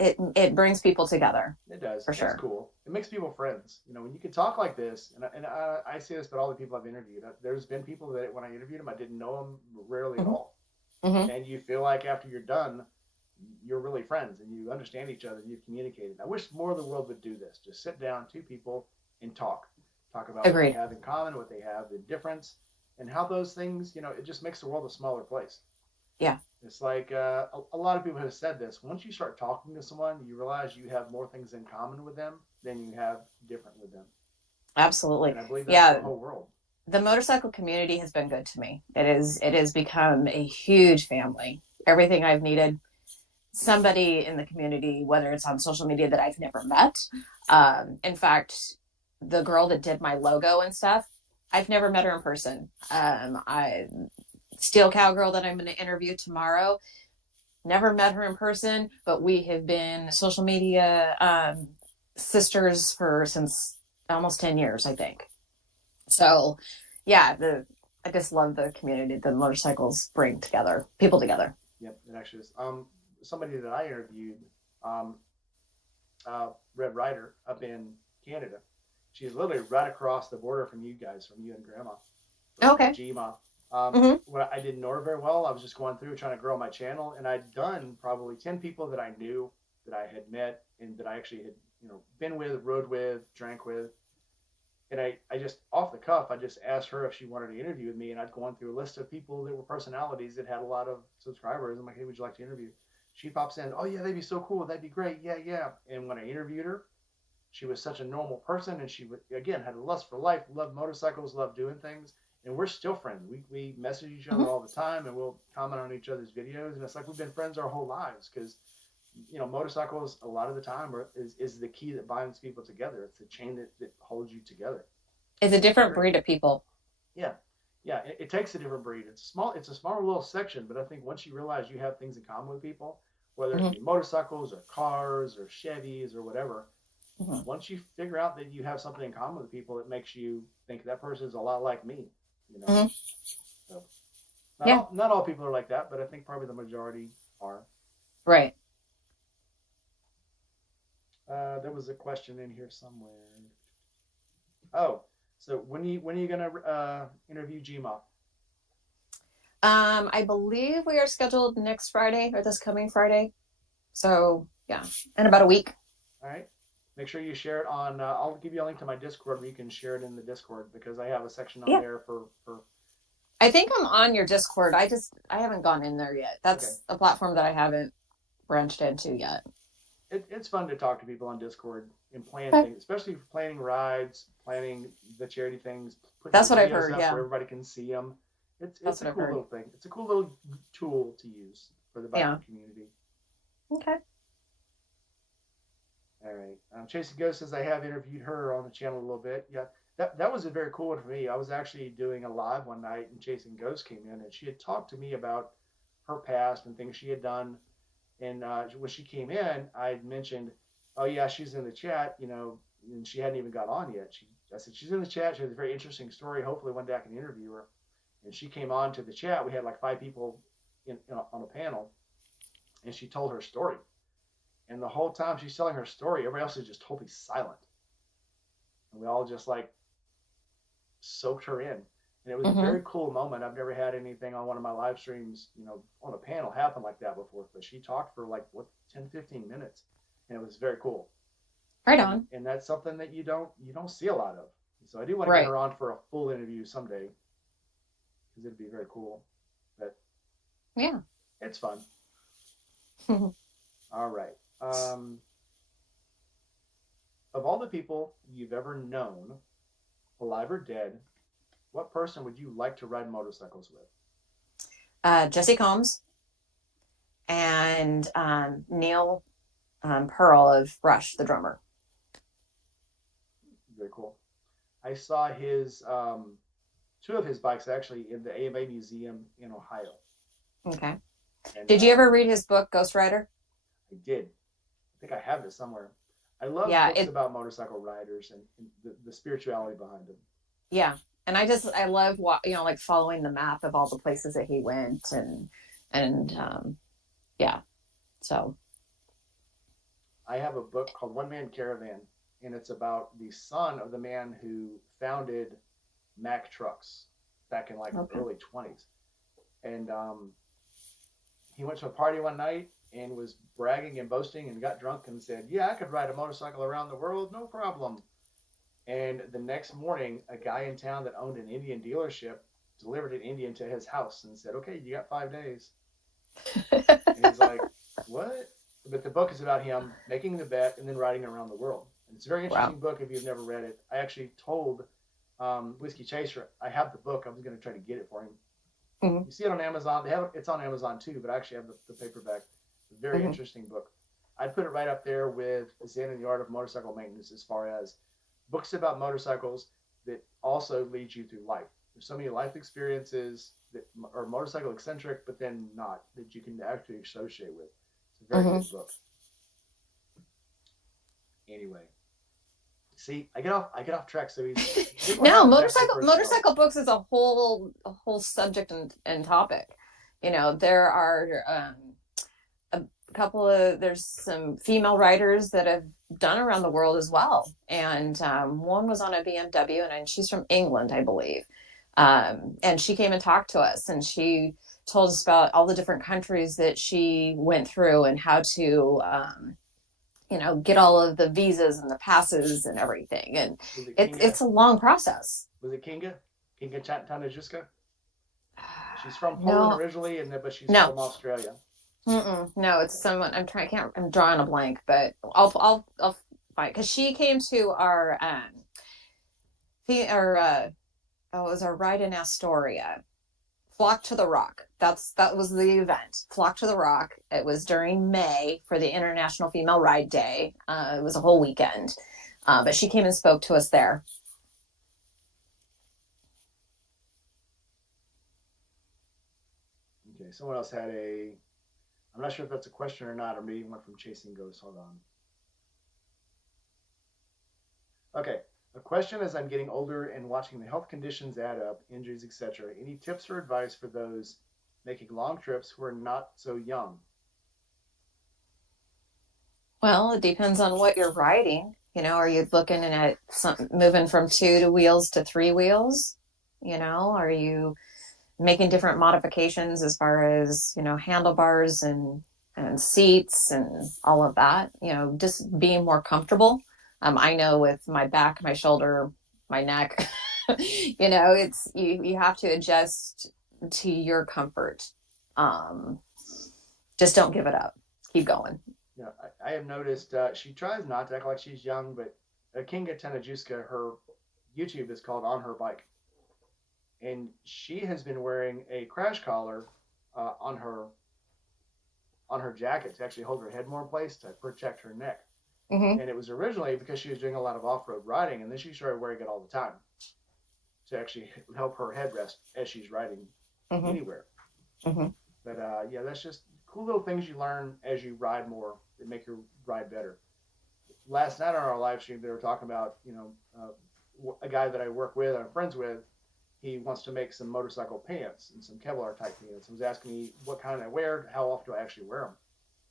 It brings people together. It does. For sure. It's cool. It makes people friends. When you can talk like this, and I say this about all the people I've interviewed. There's been people that when I interviewed them, I didn't know them rarely mm-hmm. at all. Mm-hmm. And you feel like after you're done, you're really friends and you understand each other and you've communicated. I wish more of the world would do this. Just sit down, two people, and talk about Agreed. what they have in common, what they have in difference, and how those things, it just makes the world a smaller place. Yeah. It's like a lot of people have said this. Once you start talking to someone, you realize you have more things in common with them than you have different with them. Absolutely. And I believe that's the whole world. The motorcycle community has been good to me. It has become a huge family. Everything I've needed, somebody in the community, whether it's on social media that I've never met. In fact, the girl that did my logo and stuff, I've never met her in person. Steel Cowgirl that I'm going to interview tomorrow, never met her in person, but we have been social media sisters since almost 10 years, I think. So, yeah, I just love the community the motorcycles bring people together. Yep, it actually is. Somebody that I interviewed, Red Rider up in Canada. She's literally right across the border from you guys, from you and Grandma. Okay. Gma. Mm-hmm. When I didn't know her very well, I was just going through trying to grow my channel, and I'd done probably 10 people that I knew, that I had met, and that I actually had been with, rode with, drank with. And I just off the cuff, I just asked her if she wanted to interview with me, and I'd gone through a list of people that were personalities that had a lot of subscribers. I'm like, hey, would you like to interview? She pops in, oh yeah, that'd be so cool, that'd be great, yeah. And when I interviewed her, she was such a normal person, and she again had a lust for life, loved motorcycles, loved doing things, and we're still friends. We message each other all the time, and we'll comment on each other's videos, and it's like we've been friends our whole lives because motorcycles a lot of the time is the key that binds people together. It's the chain that holds you together. It's a different breed of people. Yeah. yeah, it takes a different breed. It's a smaller little section, but I think once you realize you have things in common with people, whether it Hmm. be motorcycles or cars or Chevys or whatever, Hmm. once you figure out that you have something in common with people, it makes you think that person is a lot like me, you know. Hmm. So Yeah. not all people are like that, but I think probably the majority are. Right. There was a question in here somewhere. Oh, so when are you gonna interview Gma? I believe we are scheduled next Friday or this coming Friday. So yeah, in about a week. All right. Make sure you share it on. I'll give you a link to my Discord where you can share it in the Discord because I have a section on Yeah. there for. I think I'm on your Discord. I haven't gone in there yet. Okay. That's a platform that I haven't branched into yet. It's fun to talk to people on Discord and plan Okay. things, especially planning rides, planning the charity things, putting That's your what I've videos heard. up Yeah. where everybody can see them. It's That's a what I've cool heard. little thing. It's a cool little tool to use for the Yeah. biking community. Okay. All right. Chasey Ghost says I have interviewed her on the channel a little bit. Yeah, that was a very cool one for me. I was actually doing a live one night, and Chasing Ghost came in, and she had talked to me about her past and things she had done. And when she came in, I had mentioned, "Oh yeah, she's in the chat," you know, and she hadn't even got on yet. I said she's in the chat. She has a very interesting story. Hopefully one day I can interview her. And she came on to the chat. We had like 5 people on a panel, and she told her story. And the whole time she's telling her story, everybody else is just totally silent. And we all just like soaked her in. And it was a Mm-hmm. very cool moment. I've never had anything on one of my live streams, you know, on a panel happen like that before. But she talked for like, what, 10, 15 minutes. And it was very cool. Right And on. and that's something that you don't see a lot of. So I do want to get Right. her on for a full interview someday because it'd be very cool. But Yeah. it's fun. All right. Of all the people you've ever known, alive or dead, what person would you like to ride motorcycles with? Jesse Combs and Neil Pearl of Rush, the drummer. Very cool. I saw his two of his bikes actually in the AMA museum in Ohio, Okay. and Did you ever read his book, Ghost Rider? I did. I think I have this somewhere. I love Yeah. books about motorcycle riders and the spirituality behind them. Yeah. And I love like following the map of all the places that he went and yeah. So. I have a book called One Man Caravan, and it's about the son of the man who founded Mack Trucks back in like the Okay. early 20s. And he went to a party one night and was bragging and boasting and got drunk and said, "Yeah, I could ride a motorcycle around the world, no problem." And the next morning, a guy in town that owned an Indian dealership delivered an Indian to his house and said, "Okay, you got 5 days." And he's like, "What?" But the book is about him making the bet and then riding around the world. And it's a very Wow. interesting book if you've never read it. I actually told Whiskey Chaser I have the book. I was going to try to get it for him. Mm-hmm. You see it on Amazon. They have it. It's on Amazon too, but I actually have the paperback. It's a very Mm-hmm. interesting book. I'd put it right up there with Zen and the Art of Motorcycle Maintenance as far as books about motorcycles that also lead you through life. There's so many life experiences that are motorcycle eccentric, but then not that you can actually associate with. It's a very Mm-hmm. good book. Anyway, see, I get off track so easily. No, motorcycle books is a whole subject and topic. There are a couple of there's some female writers that have done around the world as well, and one was on a BMW, and she's from England, I believe, and she came and talked to us, and she told us about all the different countries that she went through and how to get all of the visas and the passes and everything. And it's a long process. Was it Kinga? Kinga Tanajuska? She's from Poland No. originally, but she's No. from Australia. No, it's someone. I'm drawing a blank, but I'll find, because she came to our it was our ride in Astoria. Flock to the Rock. That was the event. Flock to the Rock. It was during May for the International Female Ride Day. It was a whole weekend, but she came and spoke to us there. Okay, someone else had I'm not sure if that's a question or not, or maybe one from Chasing Ghosts. Hold on. Okay, a question: as I'm getting older and watching the health conditions add up, injuries, etc., any tips or advice for those making long trips who are not so young? Well, it depends on what you're riding. Are you looking at moving from two wheels to three wheels? Are you making different modifications as far as, handlebars and seats and all of that? Just being more comfortable. I know with my back, my shoulder, my neck, it's you have to adjust to your comfort. Um, just don't give it up. Keep going. Yeah, I have noticed she tries not to act like she's young, but Kinga Tanajuska, her YouTube is called On Her Bike, and she has been wearing a crash collar uh, on her on her jacket to actually hold her head more in place to protect her neck. Mm-hmm. And it was originally because she was doing a lot of off-road riding, and then she started wearing it all the time to actually help her head rest as she's riding Mm-hmm. anywhere. Mm-hmm. But yeah, that's just cool little things you learn as you ride more that make your ride better. Last night on our live stream, they were talking about a guy that I work with, I'm friends with. He wants to make some motorcycle pants and some Kevlar type pants. He was asking me what kind I wear, how often do I actually wear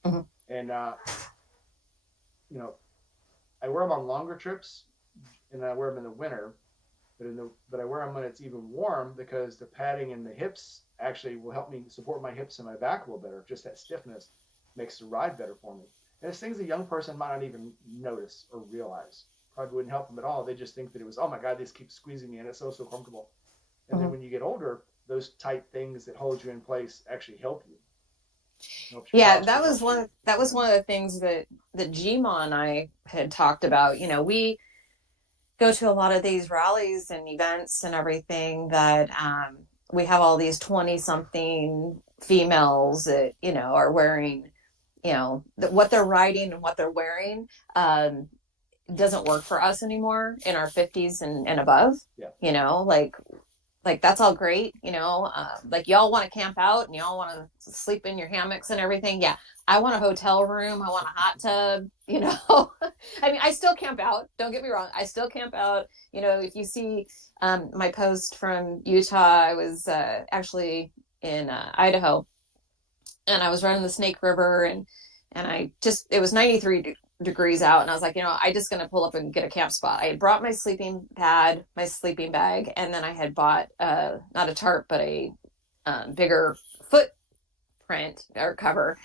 them, Mm-hmm. and you know, I wear them on longer trips, and I wear them in the winter. But I wear them when it's even warm because the padding in the hips actually will help me support my hips and my back a little better. Just that stiffness makes the ride better for me. And it's things a young person might not even notice or realize. Probably wouldn't help them at all. They just think that it was, oh my God, this keeps squeezing me and it's so comfortable. And then Mm-hmm. when you get older, those tight things that hold you in place actually help you. Helps your Yeah, posture, that was helps you. one that was Yeah. one of the things that Gma and I had talked about. We go to a lot of these rallies and events and everything that we have all these 20 something females that, are wearing, what they're riding and what they're wearing doesn't work for us anymore in our 50s and above. Yeah. Like that's all great, like y'all want to camp out and y'all want to sleep in your hammocks and everything. Yeah, I want a hotel room. I want a hot tub. I mean, I still camp out. Don't get me wrong. I still camp out. If you see my post from Utah, I was actually in Idaho, and I was running the Snake River, and it was 93 degrees out, and I was like, I just gonna pull up and get a camp spot. I had brought my sleeping pad, my sleeping bag, and then I had bought not a tarp but a bigger footprint or cover,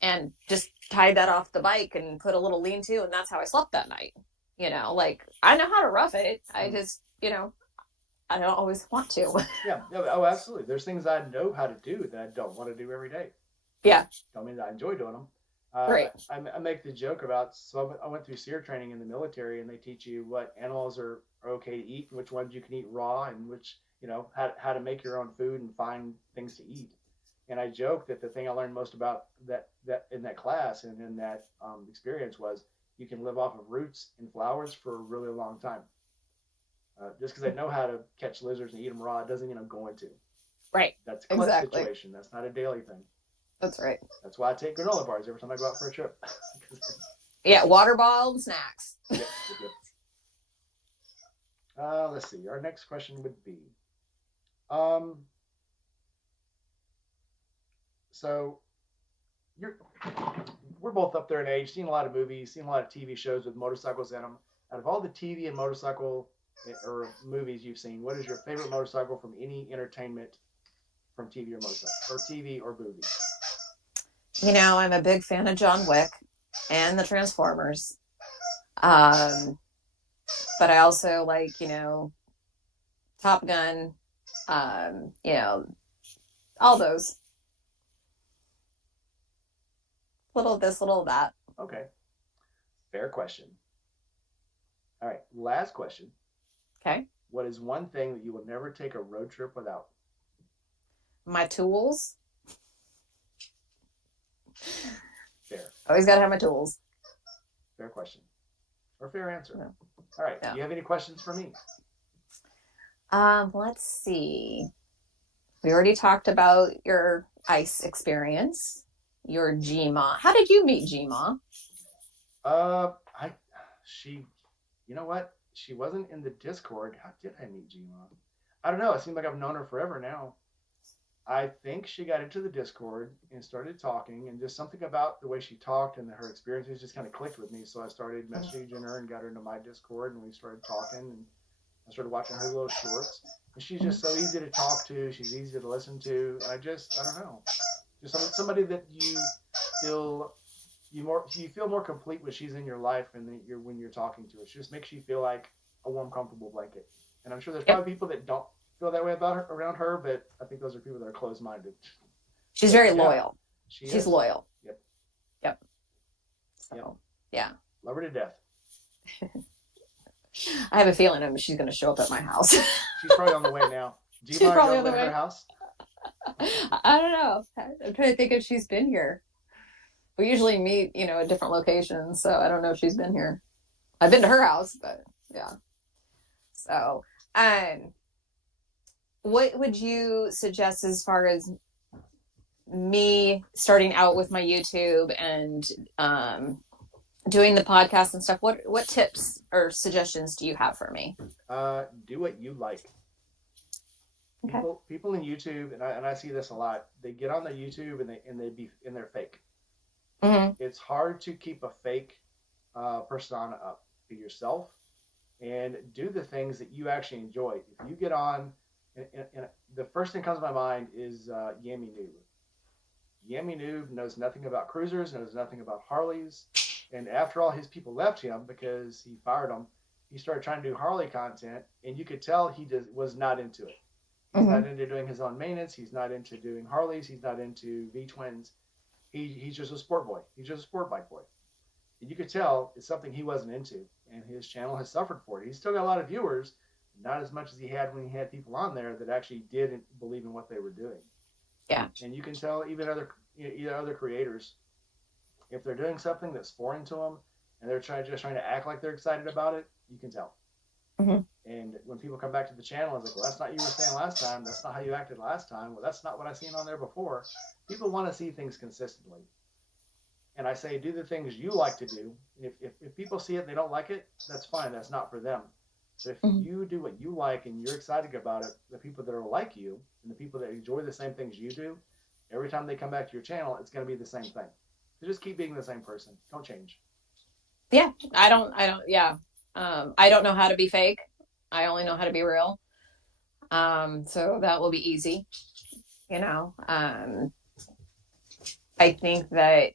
and just tied that off the bike and put a little lean-to, and that's how I slept that night. Like I know how to rough it. I just I don't always want to. Yeah. Oh, absolutely. There's things I know how to do that I don't want to do every day. Yeah. Don't mean that I enjoy doing them. Right. I make the joke about, so I went through SEER training in the military, and they teach you what animals are okay to eat, and which ones you can eat raw, and which, how to make your own food and find things to eat. And I joke that the thing I learned most about that in that class and in that experience was you can live off of roots and flowers for a really long time. Just because I know how to catch lizards and eat them raw doesn't mean I'm going to. Right. That's a clip Exactly. situation. That's not a daily thing. That's right. That's why I take granola bars every time I go out for a trip. Yeah, water bottle and snacks. Yep, yep. Let's see. Our next question would be, so we're both up there in age, seen a lot of movies, seen a lot of TV shows with motorcycles in them. Out of all the TV and motorcycle or movies you've seen, what is your favorite motorcycle from any entertainment from TV or motorcycle or TV or movie? I'm a big fan of John Wick and the Transformers. But I also like, Top Gun, all those. Little of this, little of that. Okay. Fair question. All right. Last question. Okay. What is one thing that you will never take a road trip without? My tools. Fair. Always got to have my tools. Fair question. Or fair answer. No. All right. Yeah. Do you have any questions for me? Let's see. We already talked about your ice experience, your Gma. How did you meet Gma? I she, you know what? She wasn't in the Discord. How did I meet Gma? I don't know. It seems like I've known her forever now. I think she got into the Discord and started talking, and just something about the way she talked and her experiences just kind of clicked with me. So I started messaging her and got her into my Discord, and we started talking, and I started watching her little shorts. And she's just so easy to talk to. She's easy to listen to. And I don't know, just somebody that feel you feel more complete when she's in your life and that you're when you're talking to her. She just makes you feel like a warm, comfortable blanket. And I'm sure there's Yep. probably people that don't feel that way about her around her, but I think those are people that are closed minded. She's very loyal. She's is loyal. Yep. Yep. So, yep. Yeah. Love her to death. I have a feeling she's going to show up at my house. She's probably on the way now. Do you She's mind probably on the at way. Her house? I don't know. I'm trying to think if she's been here. We usually meet, at different locations, so I don't know if she's been here. I've been to her house, but yeah. So, what would you suggest as far as me starting out with my YouTube and doing the podcast and stuff? What tips or suggestions do you have for me? Do what you like. Okay. People in YouTube, and I see this a lot. They get on the YouTube and they're fake. Mm-hmm. It's hard to keep a fake persona up. Be yourself and do the things that you actually enjoy. If you get on, and the first thing that comes to my mind is Yami Noob. Yami Noob knows nothing about cruisers, knows nothing about Harleys, and after all his people left him because he fired them, he started trying to do Harley content, and you could tell he was not into it. He's not into doing his own maintenance. He's not into doing Harleys. He's not into V-twins. He's just a sport boy. He's just a sport bike boy. And you could tell it's something he wasn't into, and his channel has suffered for it. He's still got a lot of viewers, not as much as he had when he had people on there that actually didn't believe in what they were doing. Yeah. And you can tell even other creators, if they're doing something that's foreign to them and they're just trying to act like they're excited about it, you can tell. Mm-hmm. And when people come back to the channel, it's like, well, that's not you were saying last time. That's not how you acted last time. Well, that's not what I seen on there before. People want to see things consistently. And I say, do the things you like to do. If people see it and they don't like it, that's fine. That's not for them. But if you do what you like and you're excited about it, the people that are like you and the people that enjoy the same things you do, every time they come back to your channel, it's going to be the same thing. So just keep being the same person. Don't change. Yeah. I don't know how to be fake. I only know how to be real. So that will be easy. I think that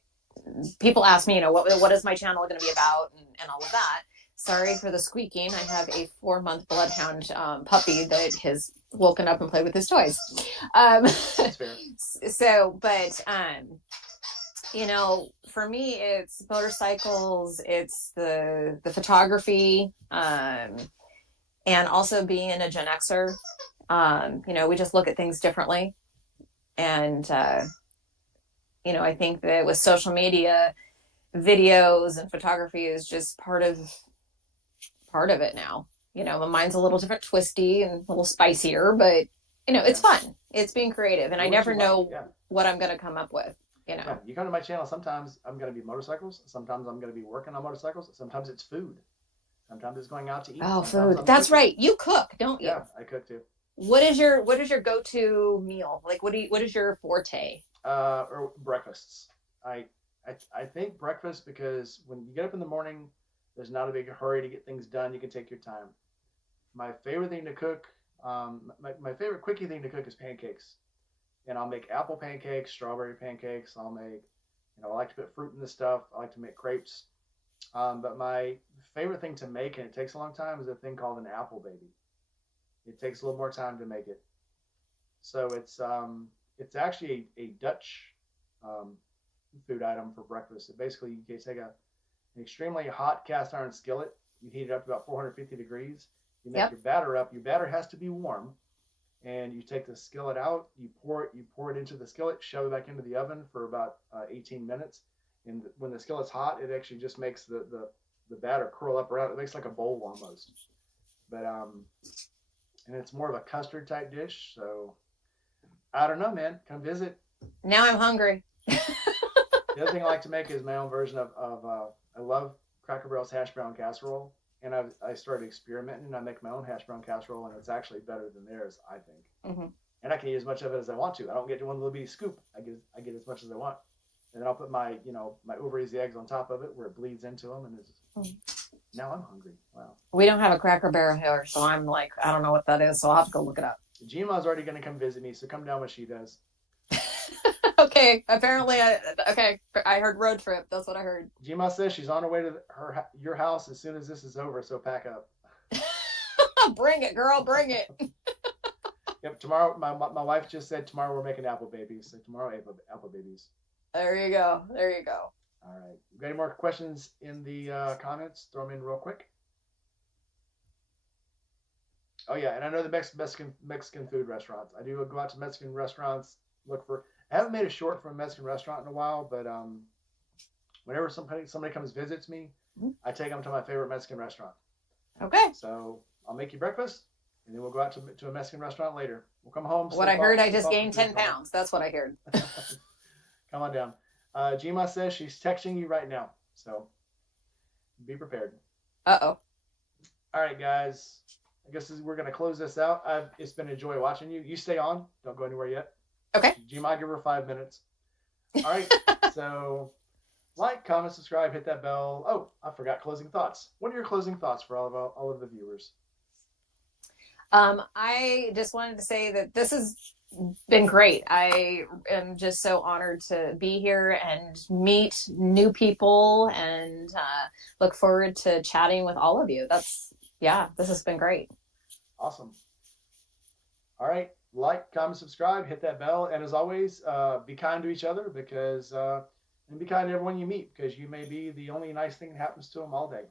people ask me, what is my channel going to be about and all of that. Sorry for the squeaking. I have a 4-month bloodhound puppy that has woken up and played with his toys. That's fair. So, but, for me, it's motorcycles, it's the photography, and also being a Gen Xer. We just look at things differently. And, I think that with social media, videos and photography is just part of it now. Mine's a little different, twisty and a little spicier, but it's fun. It's being creative, and I never know what I'm going to come up with. Yeah, you come to my channel. Sometimes I'm going to be motorcycles. Sometimes I'm going to be working on motorcycles. Sometimes it's food. Sometimes it's going out to eat. Oh, food. That's right. You cook, don't you? Yeah, I cook too. What is your go-to meal? Like, what is your forte? Or breakfasts. I think breakfast, because when you get up in the morning, there's not a big hurry to get things done. You can take your time. My favorite thing to cook, my favorite quickie thing to cook is pancakes. And I'll make apple pancakes, strawberry pancakes. I'll make, I like to put fruit in the stuff. I like to make crepes. But my favorite thing to make, and it takes a long time, is a thing called an apple baby. It takes a little more time to make it. So it's actually a Dutch food item for breakfast. So basically, you take an extremely hot cast iron skillet. You heat it up to about 450 degrees. You make your batter up. Your batter has to be warm. And you take the skillet out, you pour it into the skillet, shove it back into the oven for about 18 minutes. And when the skillet's hot, it actually just makes the batter curl up around. It makes like a bowl almost. But and it's more of a custard type dish. So I don't know, man. Come visit. Now I'm hungry. The other thing I like to make is my own version of I love Cracker Barrel's hash brown casserole, and I started experimenting. And I make my own hash brown casserole, and it's actually better than theirs, I think. Mm-hmm. And I can eat as much of it as I want to. I don't get one little bitty scoop. I get as much as I want, and then I'll put my my over easy eggs on top of it where it bleeds into them, and it's now I'm hungry. Wow. We don't have a Cracker Barrel here, so I'm like, I don't know what that is, so I'll have to go look it up. Gima's already going to come visit me, so come down when she does. Okay, apparently, I heard road trip. That's what I heard. Gima says she's on her way to your house as soon as this is over, so pack up. Bring it, girl, bring it. Yep, tomorrow, my wife just said tomorrow we're making apple babies, so tomorrow apple babies. There you go. There you go. All right. Got any more questions in the comments? Throw them in real quick. Oh yeah, and I know the Mexican food restaurants. I do go out to Mexican restaurants, look for. I haven't made a short from a Mexican restaurant in a while, but whenever somebody comes visits me, I take them to my favorite Mexican restaurant. Okay. So I'll make you breakfast, and then we'll go out to a Mexican restaurant later. We'll come home. What I heard, I just gained 10 pounds. That's what I heard. Come on down. Gima says she's texting you right now, so be prepared. Uh-oh. All right, guys. I guess we're going to close this out. It's been a joy watching you. You stay on. Don't go anywhere yet. Okay. Gima, give her 5 minutes. All right. So like, comment, subscribe, hit that bell. Oh, I forgot closing thoughts. What are your closing thoughts for all of the viewers? I just wanted to say that this has been great. I am just so honored to be here and meet new people and look forward to chatting with all of you. This has been great. Awesome. All right. Like, comment, subscribe, hit that bell. And as always, be kind to each other and be kind to everyone you meet because you may be the only nice thing that happens to them all day.